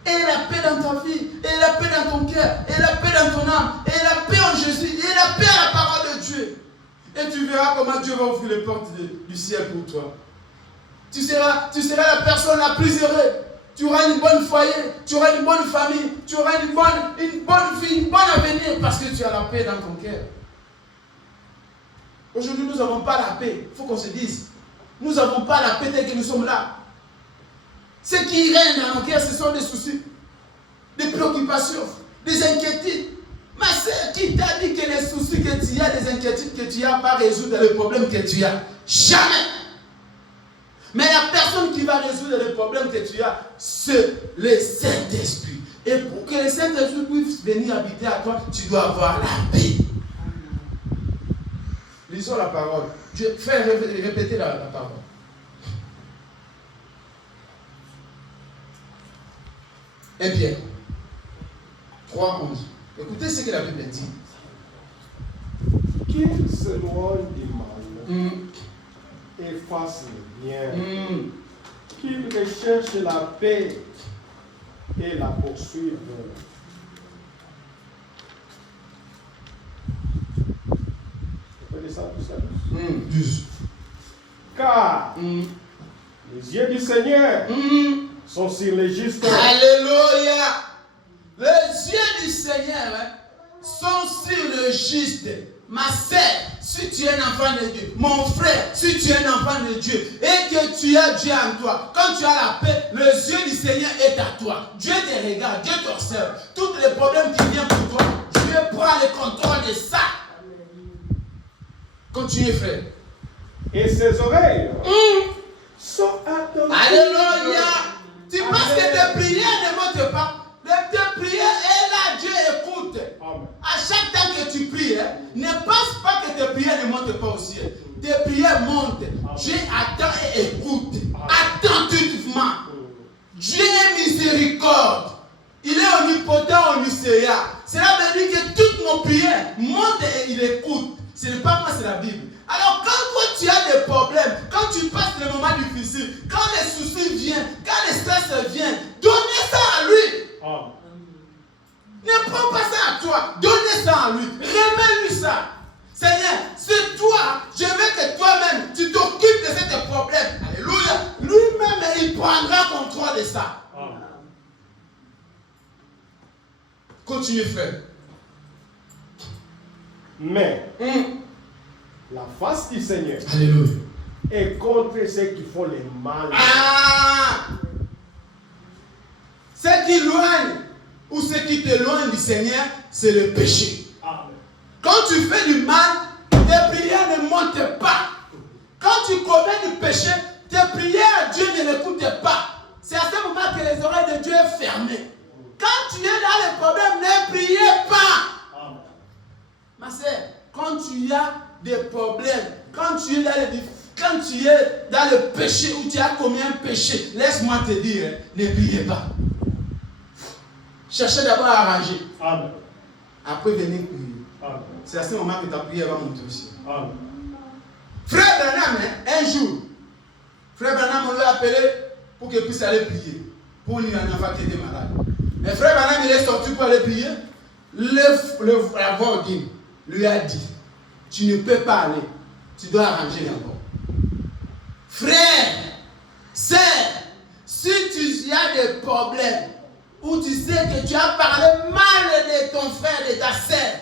Et la paix dans ta vie, et la paix dans ton cœur, et la paix dans ton âme, et la paix en Jésus, et la paix à la parole de Dieu. Et tu verras comment Dieu va ouvrir les portes du ciel pour toi. Tu seras la personne la plus heureuse. Tu auras une bonne foyer, tu auras une bonne famille, tu auras une bonne vie, une bonne avenir, parce que tu as la paix dans ton cœur. Aujourd'hui, nous n'avons pas la paix. Il faut qu'on se dise. Nous n'avons pas la paix dès que nous sommes là. Ce qui règne dans nos cœurs, ce sont des soucis, des préoccupations, des inquiétudes. Ma sœur, qui t'a dit que les soucis que tu as, les inquiétudes que tu as, pas résoudre les problèmes que tu as? Jamais. Mais la personne qui va résoudre les problèmes que tu as, c'est le Saint-Esprit. Et pour que le Saint-Esprit puisse venir habiter à toi, tu dois avoir la paix. Lisons la parole. Je fais répéter la parole. Et Pierre 3:11. Écoutez ce que la Bible dit. Qu'il s'éloigne du mal et fasse le bien. Qu'il recherche la paix et la poursuive. Vous ça tout ça? 12. Car les yeux du Seigneur sont sur les justes. Alléluia. Les yeux du Seigneur sont sur le juste. Ma sœur, si tu es un enfant de Dieu, mon frère, si tu es un enfant de Dieu et que tu as Dieu en toi, quand tu as la paix, les yeux du Seigneur est à toi. Dieu te regarde, Dieu t'observe. Tous les problèmes qui viennent pour toi, Dieu prend le contrôle de ça. Continuez, frère. Et ses oreilles sont attentives. Alléluia. Tu penses que tes prières ne montent pas? Tes prières est là, Dieu écoute. Amen. À chaque temps que tu pries, ne pense pas que tes prières ne montent pas au ciel. Tes prières montent. Dieu attend et écoute. Attentivement. Dieu est miséricorde. Il est omnipotent, omniscient. cela veut dire que toutes nos prières montent et il écoute. Ce n'est pas moi, c'est la Bible. Alors quand toi tu as des problèmes, quand tu passes des moments difficiles, quand les soucis viennent, quand les stress viennent, donnez ça à lui. Amen. Ne prends pas ça à toi, donnez ça à lui, remets-lui ça. Seigneur, c'est toi, je veux que toi-même, tu t'occupes de ces problèmes. Alléluia. Lui-même, il prendra contrôle de ça. Amen. Continue, frère. Mais la face du Seigneur Alléluia. est contre ceux qui font le mal. Ah! Ce qui éloigne ou ce qui t'éloigne du Seigneur, c'est le péché. Amen. Quand tu fais du mal, tes prières ne montent pas. Quand tu commets du péché, tes prières à Dieu ne l'écoutent pas. C'est à ce moment que les oreilles de Dieu sont fermées. Quand tu es dans les problèmes, ne priez pas. Amen. Ma sœur, quand tu as des problèmes, quand tu es dans le péché ou tu as commis un péché, laisse-moi te dire, ne priez pas. Cherchez d'abord à arranger. Amen. Après, venez prier. Amen. C'est à ce moment que ta prière va monter aussi. Amen. Frère Branham, un jour, Frère Branham, on l'a appelé pour qu'il puisse aller prier. Pour un enfant qui était malade. Mais Frère Branham, il est sorti pour aller prier. La voix lui a dit, tu ne peux pas aller. Tu dois arranger d'abord. Frère, sœur, si tu as des problèmes, ou tu sais que tu as parlé mal de ton frère, de ta sœur,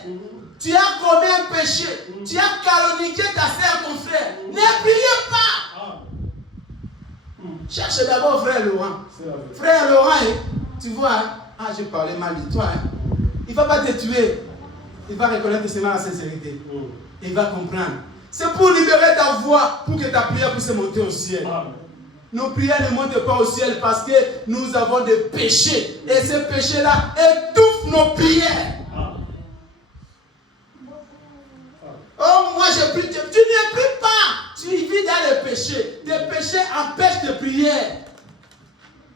tu as commis un péché, tu as calomnié ta sœur, ton frère, ne priez pas. Cherche d'abord frère Laurent. Frère Laurent, tu vois, j'ai parlé mal de toi. Il ne va pas te tuer. Il va reconnaître seulement la sincérité. Il va comprendre. C'est pour libérer ta voix, pour que ta prière puisse monter au ciel. Amen. Nos prières ne montent pas au ciel parce que nous avons des péchés. Et ces péchés-là étouffent nos prières. Amen. Oh, moi je prie. Tu ne pries pas. Tu vis dans les péchés. Tes péchés empêchent de prier.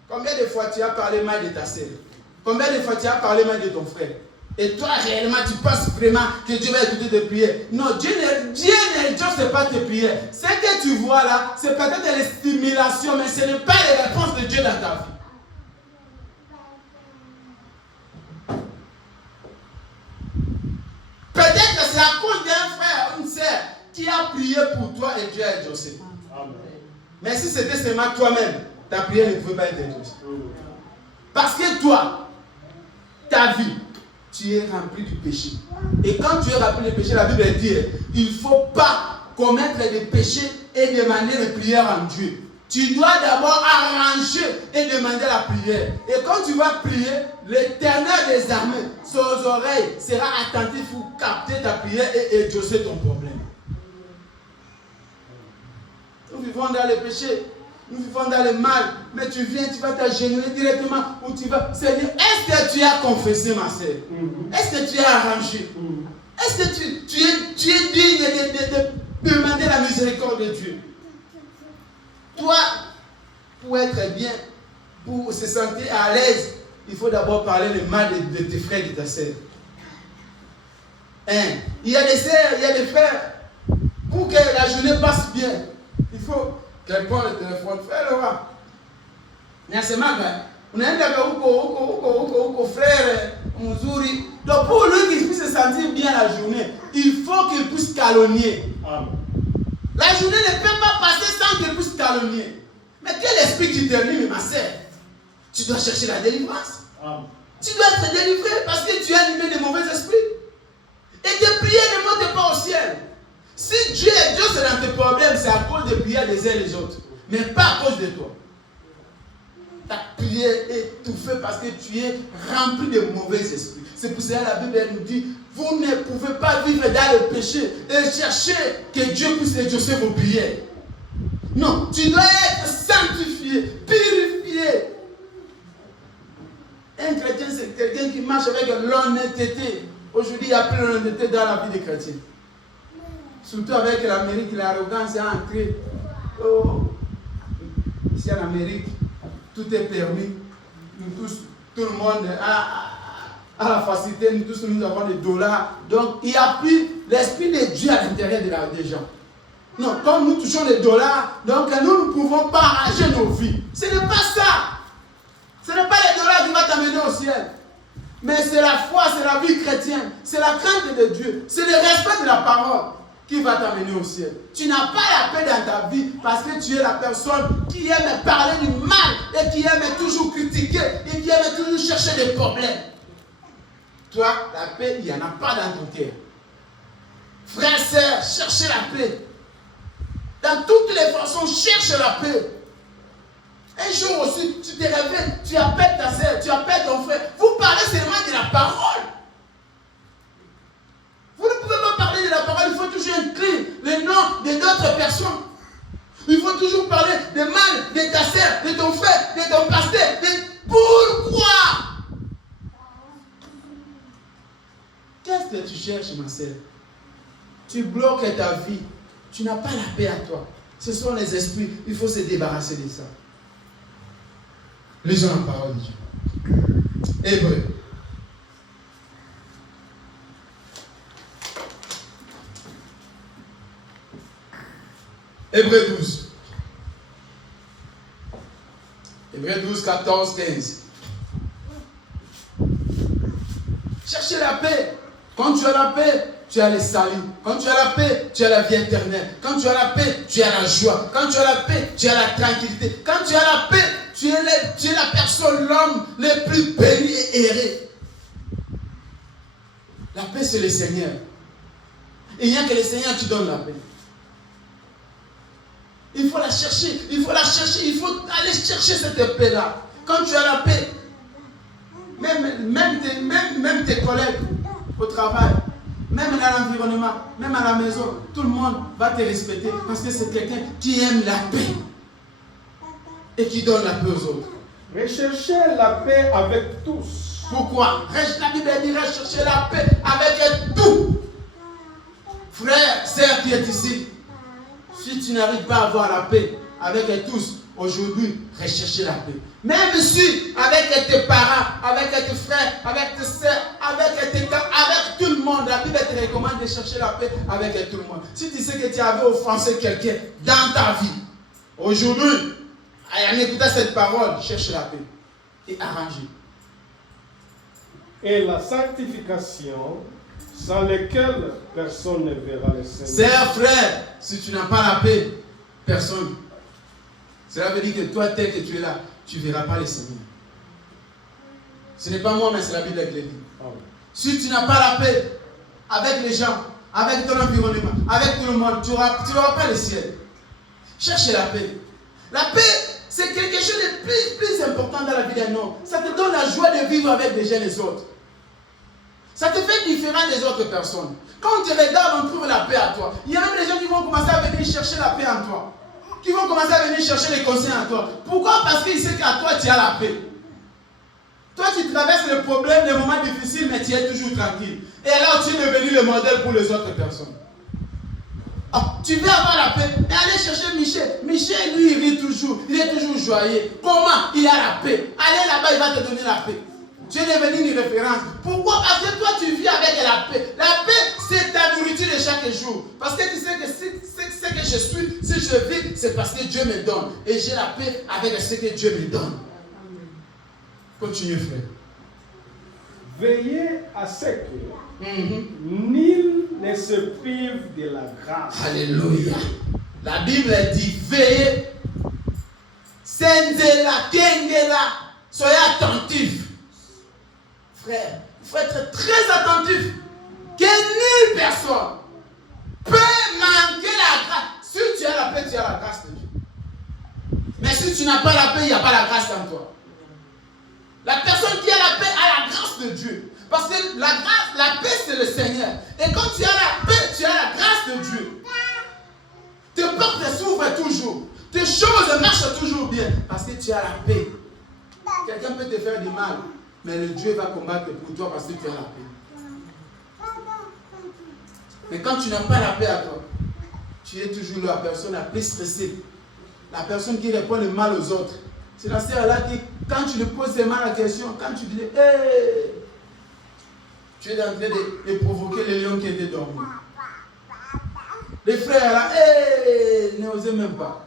Combien de fois tu as parlé mal de ta sœur? Combien de fois tu as parlé mal de ton frère? Et toi, réellement, tu penses vraiment que Dieu va écouter tes prières. Non, Dieu n'exauce pas tes prières. Ce que tu vois là, c'est peut-être des stimulations, mais ce n'est pas les réponses de Dieu dans ta vie. Peut-être que c'est à cause d'un frère ou une sœur qui a prié pour toi et Dieu a exaucé. Amen. Mais si c'était seulement toi-même, ta prière ne pouvait pas être exaucée. Parce que toi, ta vie, tu es rempli du péché. Et quand tu es rempli du péché, la Bible dit, il ne faut pas commettre des péchés et demander des prières en Dieu. Tu dois d'abord arranger et demander la prière. Et quand tu vas prier, l'Éternel des armées, ses oreilles sera attentif pour capter ta prière et exaucer ton problème. Nous vivons dans le péché. Nous vivons dans le mal, mais tu viens, tu vas t'agenouiller directement où tu vas. Seigneur, est-ce que tu as confessé, ma sœur? Est-ce que tu as arrangé? Est-ce que tu es digne de demander la miséricorde de Dieu? Toi, pour être bien, pour se sentir à l'aise, il faut d'abord parler le mal de tes frères et de ta sœur. Il y a des sœurs, il y a des frères. Pour que la journée passe bien, il faut qu'elle prend le téléphone, frère Laurent. Merci Maga. On a un frère Muzuri. Donc pour lui qu'il puisse se sentir bien la journée, il faut qu'il puisse calomnier. Amen. La journée ne peut pas passer sans qu'il puisse calomnier. Mais quel esprit qui t'anime, ma sœur? Tu dois chercher la délivrance. Amen. Tu dois être délivré parce que tu es animé de mauvais esprits. Et tes prières ne montent pas au ciel. Si Dieu exauce dans tes problèmes, c'est à cause des prières des uns et des autres. Mais pas à cause de toi. Ta prière est étouffée parce que tu es rempli de mauvais esprits. C'est pour cela que la Bible nous dit, vous ne pouvez pas vivre dans le péché et chercher que Dieu puisse exaucer vos prières. Non, tu dois être sanctifié, purifié. Un chrétien, c'est quelqu'un qui marche avec l'honnêteté. Aujourd'hui, il n'y a plus l'honnêteté dans la vie des chrétiens. Surtout avec l'Amérique, l'arrogance est entrée. Oh. Ici en Amérique, tout est permis. Nous tous, tout le monde à la facilité, nous tous nous avons des dollars. Donc, il n'y a plus l'esprit de Dieu à l'intérieur des gens. Non, comme nous touchons les dollars, donc nous ne pouvons pas arranger nos vies. Ce n'est pas ça. Ce n'est pas les dollars qui vont t'amener au ciel. Mais c'est la foi, c'est la vie chrétienne, c'est la crainte de Dieu, c'est le respect de la parole qui va t'amener au ciel. Tu n'as pas la paix dans ta vie parce que tu es la personne qui aime parler du mal et qui aime toujours critiquer et qui aime toujours chercher des problèmes. Toi, la paix, il n'y en a pas dans ton cœur. Frères, sœurs, cherchez la paix. Dans toutes les façons, cherche la paix. Un jour aussi, tu te réveilles, tu appelles ta sœur, tu appelles ton frère. Vous parlez seulement de la parole. Vous ne pouvez pas parler de la parole, il faut toujours inclure le nom de d'autres personnes. Il faut toujours parler de mal de ta sœur, de ton frère, de ton pasteur. Pourquoi? Qu'est-ce que tu cherches, ma sœur? Tu bloques ta vie. Tu n'as pas la paix à toi. Ce sont les esprits. Il faut se débarrasser de ça. Lisons la parole de Dieu. Hébreu. Hébreu 12. Hébreu 12, 14, 15. Cherchez la paix. Quand tu as la paix, tu as les saluts. Quand tu as la paix, tu as la vie éternelle. Quand tu as la paix, tu as la joie. Quand tu as la paix, tu as la tranquillité. Quand tu as la paix, tu es la personne, l'homme le plus béni et erré. La paix, c'est le Seigneur. Et il n'y a que le Seigneur qui donne la paix. Il faut la chercher. Il faut la chercher. Il faut aller chercher cette paix-là. Quand tu as la paix, même tes collègues au travail, même dans l'environnement, même à la maison, tout le monde va te respecter parce que c'est quelqu'un qui aime la paix et qui donne la paix aux autres. Recherchez la paix avec tous. Pourquoi? La Bible dit rechercher la paix avec tout. Frère, sœur qui est ici, si tu n'arrives pas à avoir la paix avec tous, aujourd'hui, recherchez la paix. Même si, avec tes parents, avec tes frères, avec tes soeurs, avec tout le monde, la Bible te recommande de chercher la paix avec tout le monde. Si tu sais que tu avais offensé quelqu'un dans ta vie, aujourd'hui, en écoutant cette parole, cherche la paix et arrange. Et la sanctification, sans laquelle personne ne verra le Seigneur. Sœur, frère, si tu n'as pas la paix, personne. Cela veut dire que toi, tel que tu es là, tu ne verras pas le Seigneur. Ce n'est pas moi, mais c'est la Bible qui le dit. Si tu n'as pas la paix avec les gens, avec ton environnement, avec tout le monde, tu n'auras pas le ciel. Cherche la paix. La paix, c'est quelque chose de plus important dans la vie d'un homme. Ça te donne la joie de vivre avec les gens et les autres. Ça te fait différent des autres personnes. Quand on te regarde, on trouve la paix à toi. Il y a même des gens qui vont commencer à venir chercher la paix en toi. Qui vont commencer à venir chercher les conseils en toi. Pourquoi? Parce qu'ils savent qu'à toi, tu as la paix. Toi, tu traverses les problèmes, les moments difficiles, mais tu es toujours tranquille. Et alors, tu es devenu le modèle pour les autres personnes. Ah, tu veux avoir la paix, mais allez chercher Michel. Michel, lui, il rit toujours. Il est toujours joyeux. Comment? Il a la paix. Allez là-bas, il va te donner la paix. Tu es devenu une référence. Pourquoi? Parce que toi, tu vis avec la paix. La paix, c'est ta nourriture de chaque jour. Parce que tu sais que ce que je suis, si je vis, c'est parce que Dieu me donne. Et j'ai la paix avec ce que Dieu me donne. Continue, frère. Veillez à ce que nul ne se prive de la grâce. Alléluia. La Bible dit veillez. Sendela, kengela. Soyez attentifs. Frère, il faut être très attentif. Que nulle personne peut manquer la grâce. Si tu as la paix, tu as la grâce de Dieu. Mais si tu n'as pas la paix, il n'y a pas la grâce en toi. La personne qui a la paix a la grâce de Dieu. Parce que la paix, c'est le Seigneur. Et quand tu as la paix, tu as la grâce de Dieu. Tes portes s'ouvrent toujours. Tes choses marchent toujours bien. Parce que tu as la paix. Quelqu'un peut te faire du mal. Mais le Dieu va combattre pour toi parce que tu as la paix. Mais quand tu n'as pas la paix à toi, tu es toujours la personne la plus stressée. La personne qui répond le mal aux autres. C'est la sœur là qui, quand tu lui poses seulement la question, quand tu dis, hey, Tu es en train de provoquer les lions qui étaient dormis. Les frères là, n'osez même pas.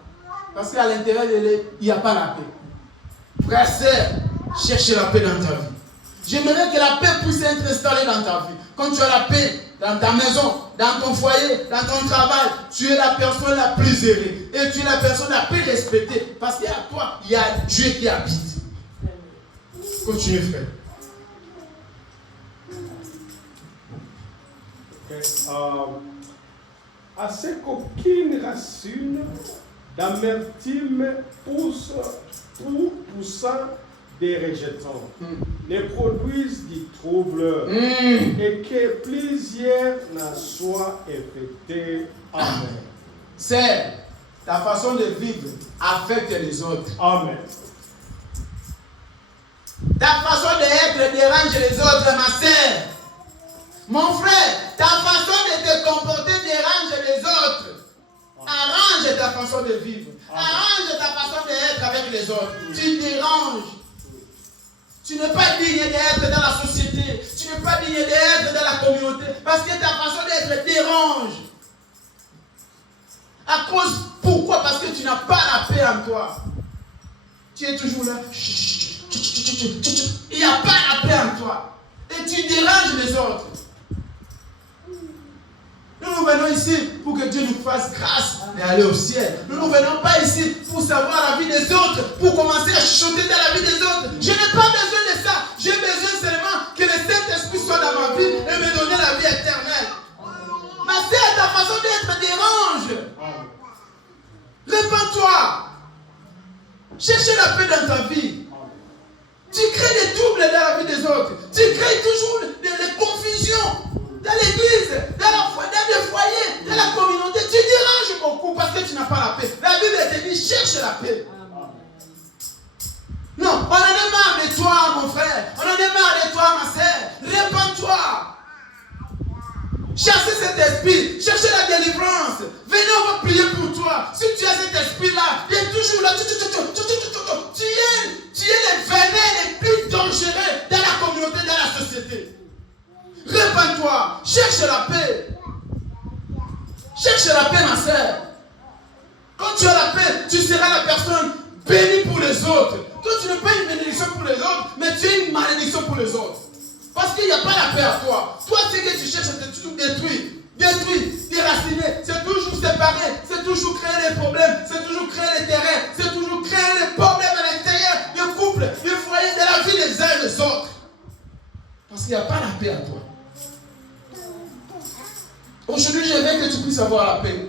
Parce qu'à l'intérieur de l'île, il n'y a pas la paix. Frère, sœur, cherchez la paix dans ta vie. J'aimerais que la paix puisse être installée dans ta vie. Quand tu as la paix dans ta maison, dans ton foyer, dans ton travail, tu es la personne la plus aimée. Et tu es la personne la plus respectée. Parce qu'à toi, il y a Dieu qui habite. Continue, frère. À ce qu'aucune racine d'amertume poussant des rejetants ne produise du trouble et que plusieurs n'en soient infectés. Amen. C'est ta façon de vivre affecte les autres. Amen. Ta façon d'être dérange les autres, ma sœur. Mon frère, ta façon de te comporter dérange les autres. Arrange ta façon de vivre. Arrange ta façon d'être avec les autres. Tu déranges. Tu n'es pas digne d'être dans la société. Tu n'es pas digne d'être dans la communauté. Parce que ta façon d'être dérange. À cause, pourquoi? Parce que tu n'as pas la paix en toi. Tu es toujours là. Il n'y a pas la paix en toi. Et tu déranges les autres. Nous venons ici pour que Dieu nous fasse grâce et aller au ciel. Nous ne venons pas ici pour savoir la vie des autres, pour commencer à chuchoter dans la vie des autres. Je n'ai pas besoin de ça. J'ai besoin seulement que le Saint-Esprit soit dans ma vie et me donner la vie éternelle. Ma sœur, ta façon d'être dérange. Répands-toi. Cherchez la paix dans ta vie. Tu crées des troubles dans la vie des autres. Tu crées toujours des confusions. Dans l'église, dans les foyers, dans la communauté, tu déranges beaucoup parce que tu n'as pas la paix. La Bible te dit, cherche la paix. Non, on en a marre de toi, mon frère. On en a marre de toi, ma sœur. Répands-toi. Chassez cet esprit. Cherchez la délivrance. Venez, on va prier pour toi. Si tu as cet esprit-là, il est toujours là. Tu es le venin les plus dangereux dans la communauté, dans la société. Répands-toi, cherche la paix. Cherche la paix, ma sœur. Quand tu as la paix, tu seras la personne bénie pour les autres. Toi, tu n'es pas une bénédiction pour les autres, mais tu es une malédiction pour les autres. Parce qu'il n'y a pas la paix à toi. Toi, ce que tu cherches, c'est toujours détruire, déraciner. C'est toujours séparer, c'est toujours créer des problèmes, c'est toujours créer des terrains, c'est toujours créer des problèmes à l'intérieur des couples, des foyers, de la vie des uns et des autres. Parce qu'il n'y a pas la paix à toi. Aujourd'hui, je veux que tu puisses avoir la paix.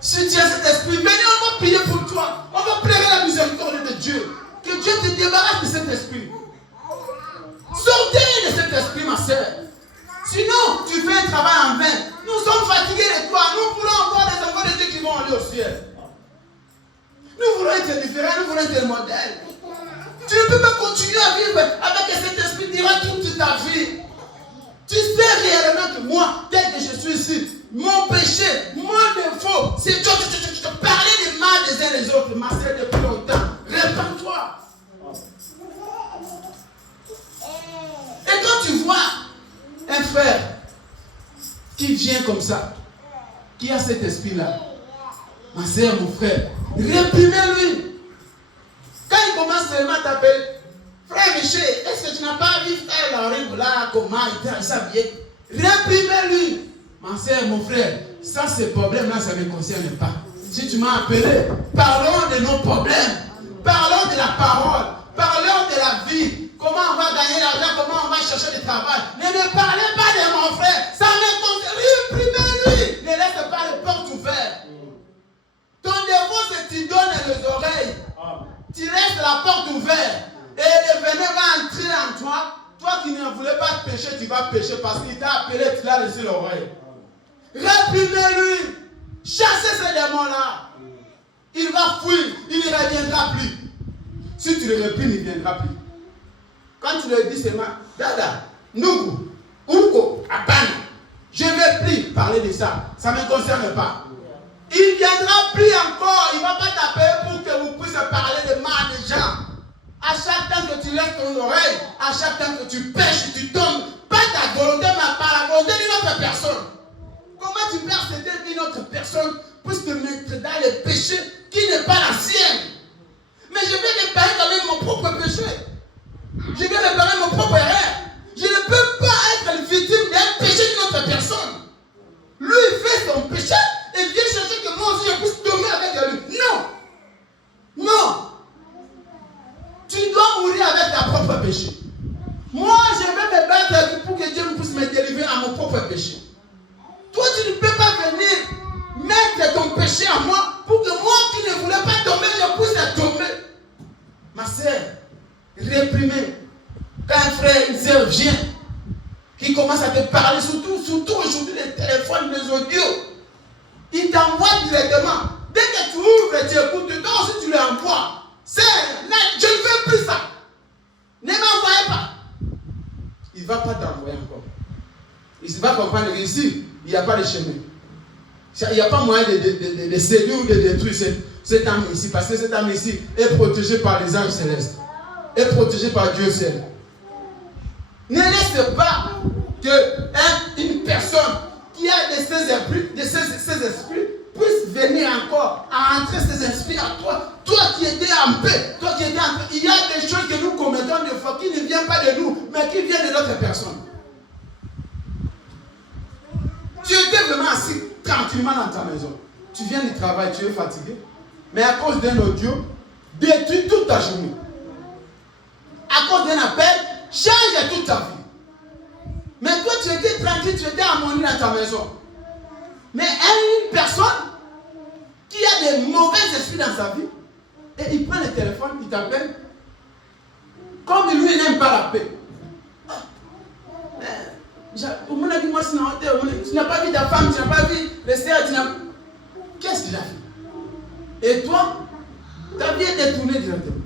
Si tu as cet esprit, venez, on va prier pour toi. On va plairer la miséricorde de Dieu. Que Dieu te débarrasse de cet esprit. Sortez de cet esprit, ma sœur. Sinon, tu fais un travail en vain. Nous sommes fatigués de toi. Nous voulons avoir des enfants de Dieu qui vont aller au ciel. Nous voulons être différents, nous voulons être modèles. Tu ne peux pas continuer à vivre avec cet esprit durant toute ta vie. Tu sais réellement que moi, tel que je suis ici, mon péché, mon défaut, c'est de parler des mal des uns des autres, ma sœur, depuis longtemps. Répands-toi. Et quand tu vois un frère qui vient comme ça, qui a cet esprit-là, ma sœur, mon frère, réprimez-lui. Quand il commence seulement à t'appeler, frère Michel, est-ce que tu n'as pas vu frère Laurent là, comment il t'a ça bien? Réprimez-lui. Ma soeur, mon frère, ça, ces problèmes-là, ça ne me concerne pas. Si tu m'as appelé, parlons de nos problèmes. Parlons de la parole. Parlons de la vie. Comment on va gagner l'argent, comment on va chercher du travail. Ne me parlez pas de mon frère. Ça me concerne. Réprimez-lui. Ne laisse pas les portes ouvertes. Ton défaut, c'est que tu donnes les oreilles. Tu laisses la porte ouverte. Et le venin va entrer en toi. Toi qui ne voulais pas pécher, tu vas pécher parce qu'il t'a appelé, tu l'as laissé l'oreille. Réprimez-lui. Chassez ce démon-là. Il va fuir. Il ne reviendra plus. Si tu le réprimes, il ne viendra plus. Quand tu le dis seulement, Dada, Nougou, Ouko, Abana, je ne vais plus parler de ça. Ça ne me concerne pas. Il ne viendra plus encore. Il ne va pas t'appeler pour que vous puissiez parler de mal des gens. À chaque temps que tu lèves ton oreille, à chaque temps que tu pêches, tu tombes, pas ta volonté, mais par la volonté d'une autre personne. Comment tu peux accepter qu'une autre personne puisse te mettre dans le péché qui n'est pas la sienne? Mais je vais réparer quand même mon propre péché. Je vais réparer mon propre erreur. Je ne peux pas être victime d'un péché d'une autre personne. Lui, il fait son péché et vient chercher que moi aussi je puisse tomber avec lui. Non. Non. Tu dois mourir avec ta propre péché. Moi, je vais me battre pour que Dieu puisse me délivrer à mon propre péché. Toi, tu ne peux pas venir mettre ton péché à moi pour que moi qui ne voulais pas tomber, je puisse tomber. Ma sœur, réprimez. Quand un frère, une sœur vient, qui commence à te parler, surtout aujourd'hui, les téléphones, les audios, il t'envoie directement. Dès que tu ouvres et tu écoutes, toi aussi tu l'envoies. C'est, je ne veux plus ça. Ne m'envoyez pas. Il ne va pas t'envoyer encore. Il va comprendre qu'ici, il n'y a pas de chemin. Il n'y a pas moyen de séduire ou de détruire cet âme ici, parce que cette âme ici est protégée par les anges célestes, est protégée par Dieu seul. Ne laisse pas qu'une personne qui a ces esprits puisse venir encore à entrer ces esprits à toi. Toi qui étais en paix, il y a des choses que nous commettons des fois qui ne viennent pas de nous, mais qui viennent de d'autres personnes. Tu étais vraiment assis tranquillement dans ta maison. Tu viens du travail, tu es fatigué, mais à cause d'un audio, détruis toute ta journée. À cause d'un appel, change toute ta vie. Mais toi, tu étais tranquille, tu étais harmonieux dans ta maison. Mais une personne qui a des mauvais esprits dans sa vie, et il prend le téléphone, il t'appelle, comme lui n'aime pas la paix. Tu n'as pas vu ta femme, tu n'as pas vu les sœurs, qu'est-ce qu'il a fait? Et toi, ta vie est détournée directement.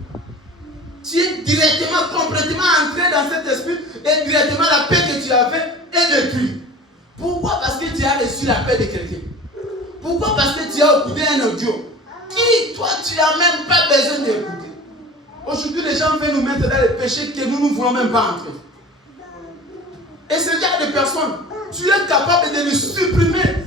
Tu es directement, complètement entré dans cet esprit et directement la paix que tu avais est détruite. Pourquoi? Parce que tu as reçu la paix de quelqu'un. Pourquoi? Parce que tu as écouté un audio qui, toi, tu n'as même pas besoin d'écouter. Aujourd'hui, les gens veulent nous mettre dans les péchés que nous ne voulons même pas entrer. Et ce genre de personnes, tu es capable de les supprimer.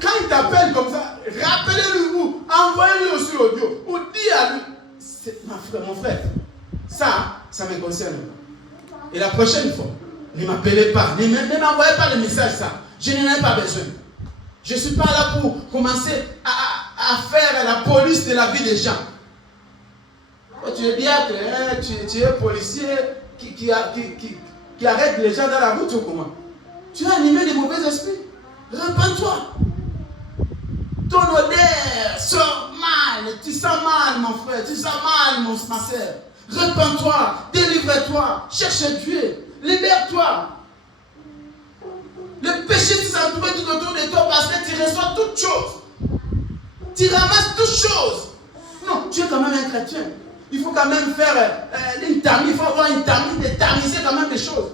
Quand il t'appelle comme ça, rappelez-lui ou envoyez-lui aussi l'audio. Ou dis à lui, mon frère, ça me concerne. Et la prochaine fois, ne m'appelez pas, ne m'envoyez pas le message ça. Je n'en ai pas besoin. Je ne suis pas là pour commencer à faire la police de la vie des gens. Tu es diacre, tu es policier qui arrête les gens dans la route ou comment? Tu as animé des mauvais esprits. Repends-toi. Ton odeur sort mal. Tu sens mal, mon frère. Tu sens mal, ma soeur. Repends-toi. Délivre-toi. Cherche Dieu. Libère-toi. Le péché s'est trouvé tout autour de toi parce que tu reçois toutes choses. Tu ramasses toutes choses. Non, tu es quand même un chrétien. Il faut quand même faire une tamise. Il faut avoir une tamise, de tamiser quand même des choses.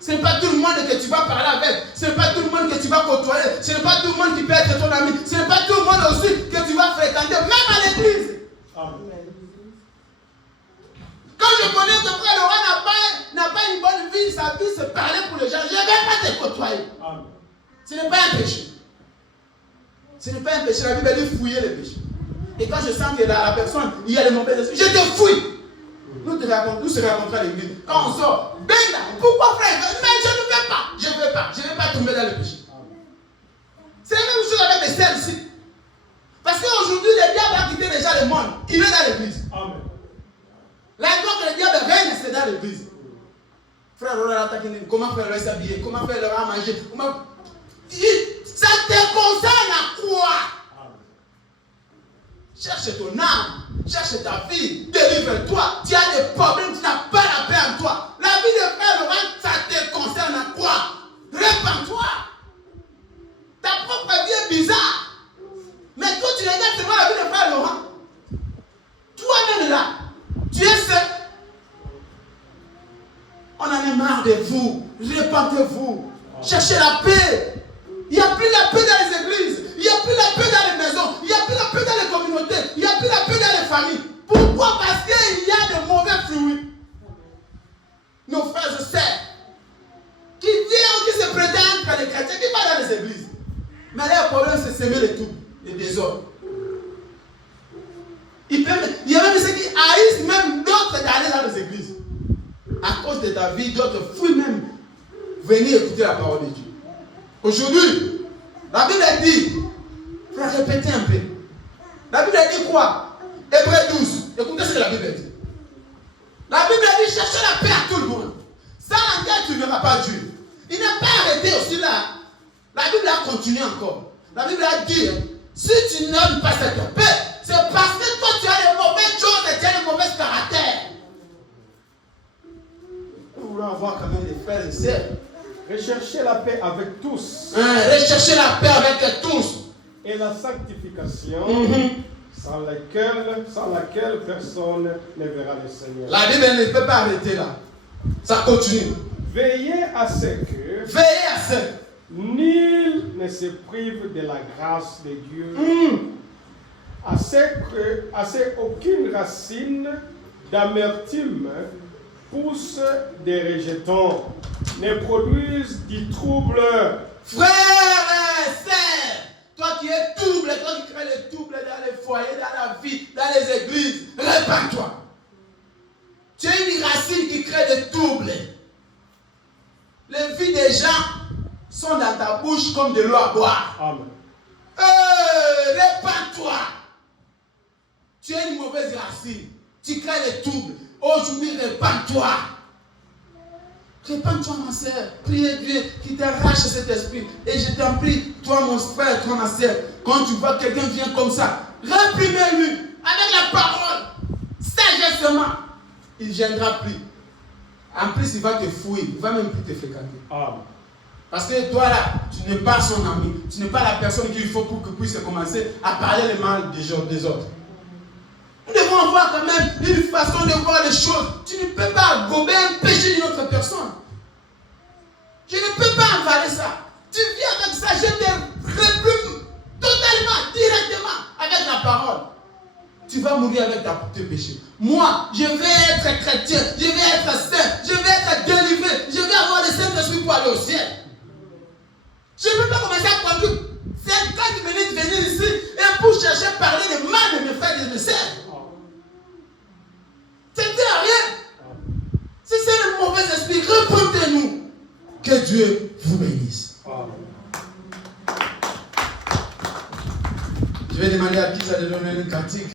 Ce n'est pas tout le monde que tu vas parler avec. Ce n'est pas tout le monde que tu vas côtoyer. Ce n'est pas tout le monde qui peut être ton ami. Ce n'est pas tout le monde aussi que tu vas fréquenter, même à l'église. Amen. Quand je connais que frère Laurent n'a pas une bonne vie, sa vie se parler pour les gens, je ne vais pas te côtoyer. Amen. Ce n'est pas un péché. Ce n'est pas un péché. La Bible dit fouiller les péchés. Et quand je sens que la personne, il y a les mauvais esprits, je te fouille. Nous se rencontrons à l'église. Quand on sort, ben là, pourquoi frère? Mais je ne veux pas. Je ne veux pas tomber dans le péché. C'est la même chose avec les sœurs ici. Parce qu'aujourd'hui, le diable a quitté déjà le monde. Il est dans l'église. Amen. La gloire que le diable règne, c'est dans l'église. Frère Laurent, comment frère Laurent s'habiller? Comment frère Laurent manger? Ça te concerne à quoi? Cherche ton âme, cherche ta vie, délivre-toi. Tu as des problèmes, tu n'as pas la paix en toi. La vie de frère Laurent, ça te concerne à quoi? Répands-toi. Ta propre vie est bizarre. Mais toi, tu regardes seulement la vie de frère Laurent. Toi-même là, tu es seul. On en est marre de vous. Répandez-vous. Cherchez la paix. Il n'y a plus la paix dans les églises. Il n'y a plus la paix dans les maisons. Il n'y a plus la paix dans les communautés. Il n'y a plus la paix dans les familles. Pourquoi? Parce qu'il y a de mauvais fruits. Nos frères et sœurs qui viennent, qui se prétendent être des chrétiens, qui vont dans les églises. Mais leur problème, c'est semer les troubles, les désordres. Il y a même ceux qui haïssent même d'autres d'aller dans les églises. À cause de ta vie, d'autres fuient même venir écouter la parole de Dieu. Aujourd'hui, la Bible dit, il faut répéter un peu. La Bible dit quoi? Hébreux 12. Écoutez ce que la Bible dit. La Bible dit, cherchez la paix à tout le monde. Sans laquelle tu ne verras pas Dieu. Il n'a pas arrêté aussi là. La Bible a continué encore. La Bible a dit, si tu n'aimes pas cette paix, c'est parce que toi tu as les mauvaises choses et tu as les mauvais caractères. Nous voulons avoir quand même des frères et sœurs. Recherchez la paix avec tous. Recherchez la paix avec tous. Et la sanctification, sans laquelle personne ne verra le Seigneur. La Bible ne peut pas arrêter là. Ça continue. Veillez à ce que nul ne se prive de la grâce de Dieu. À ce qu'aucune racine d'amertume pousse des rejetons, ne produise du trouble. Frères et sœurs, toi qui es trouble, toi qui crée le trouble dans les foyers, dans la vie, dans les églises, répands-toi. Tu es une racine qui crée des troubles. Les vies des gens sont dans ta bouche comme de l'eau à boire. Amen. Répands-toi. Tu es une mauvaise racine. Tu crées des troubles. Aujourd'hui, répands-toi. Répands-toi, ma soeur. Priez Dieu qui t'arrache cet esprit. Et je t'en prie, toi, mon frère, toi, ma soeur, quand tu vois quelqu'un vient comme ça, réprimez-lui avec la parole. Sagement. Il ne viendra plus. En plus, il va te fouiller. Il ne va même plus te fréquenter. Amen. Parce que toi, là, tu n'es pas son ami. Tu n'es pas la personne qu'il faut pour que puisse commencer à parler le mal des autres. Nous devons avoir quand même une façon de voir les choses. Tu ne peux pas gober un péché d'une autre personne. Je ne peux pas avaler ça. Tu viens avec ça, je te réprime totalement, directement, avec la parole. Tu vas mourir avec tes péchés. Moi, je vais être chrétien, je vais être saint, je vais être délivré, je vais avoir le Saint-Esprit pour aller au ciel. Je ne peux pas commencer à conduire 50 minutes venir ici et pour chercher à parler de mal de mes frères et de mes sœurs. Ça ne sert à rien. Si c'est le mauvais esprit, repentez-nous. Que Dieu vous bénisse. Je vais demander à Kisa de donner une cantique.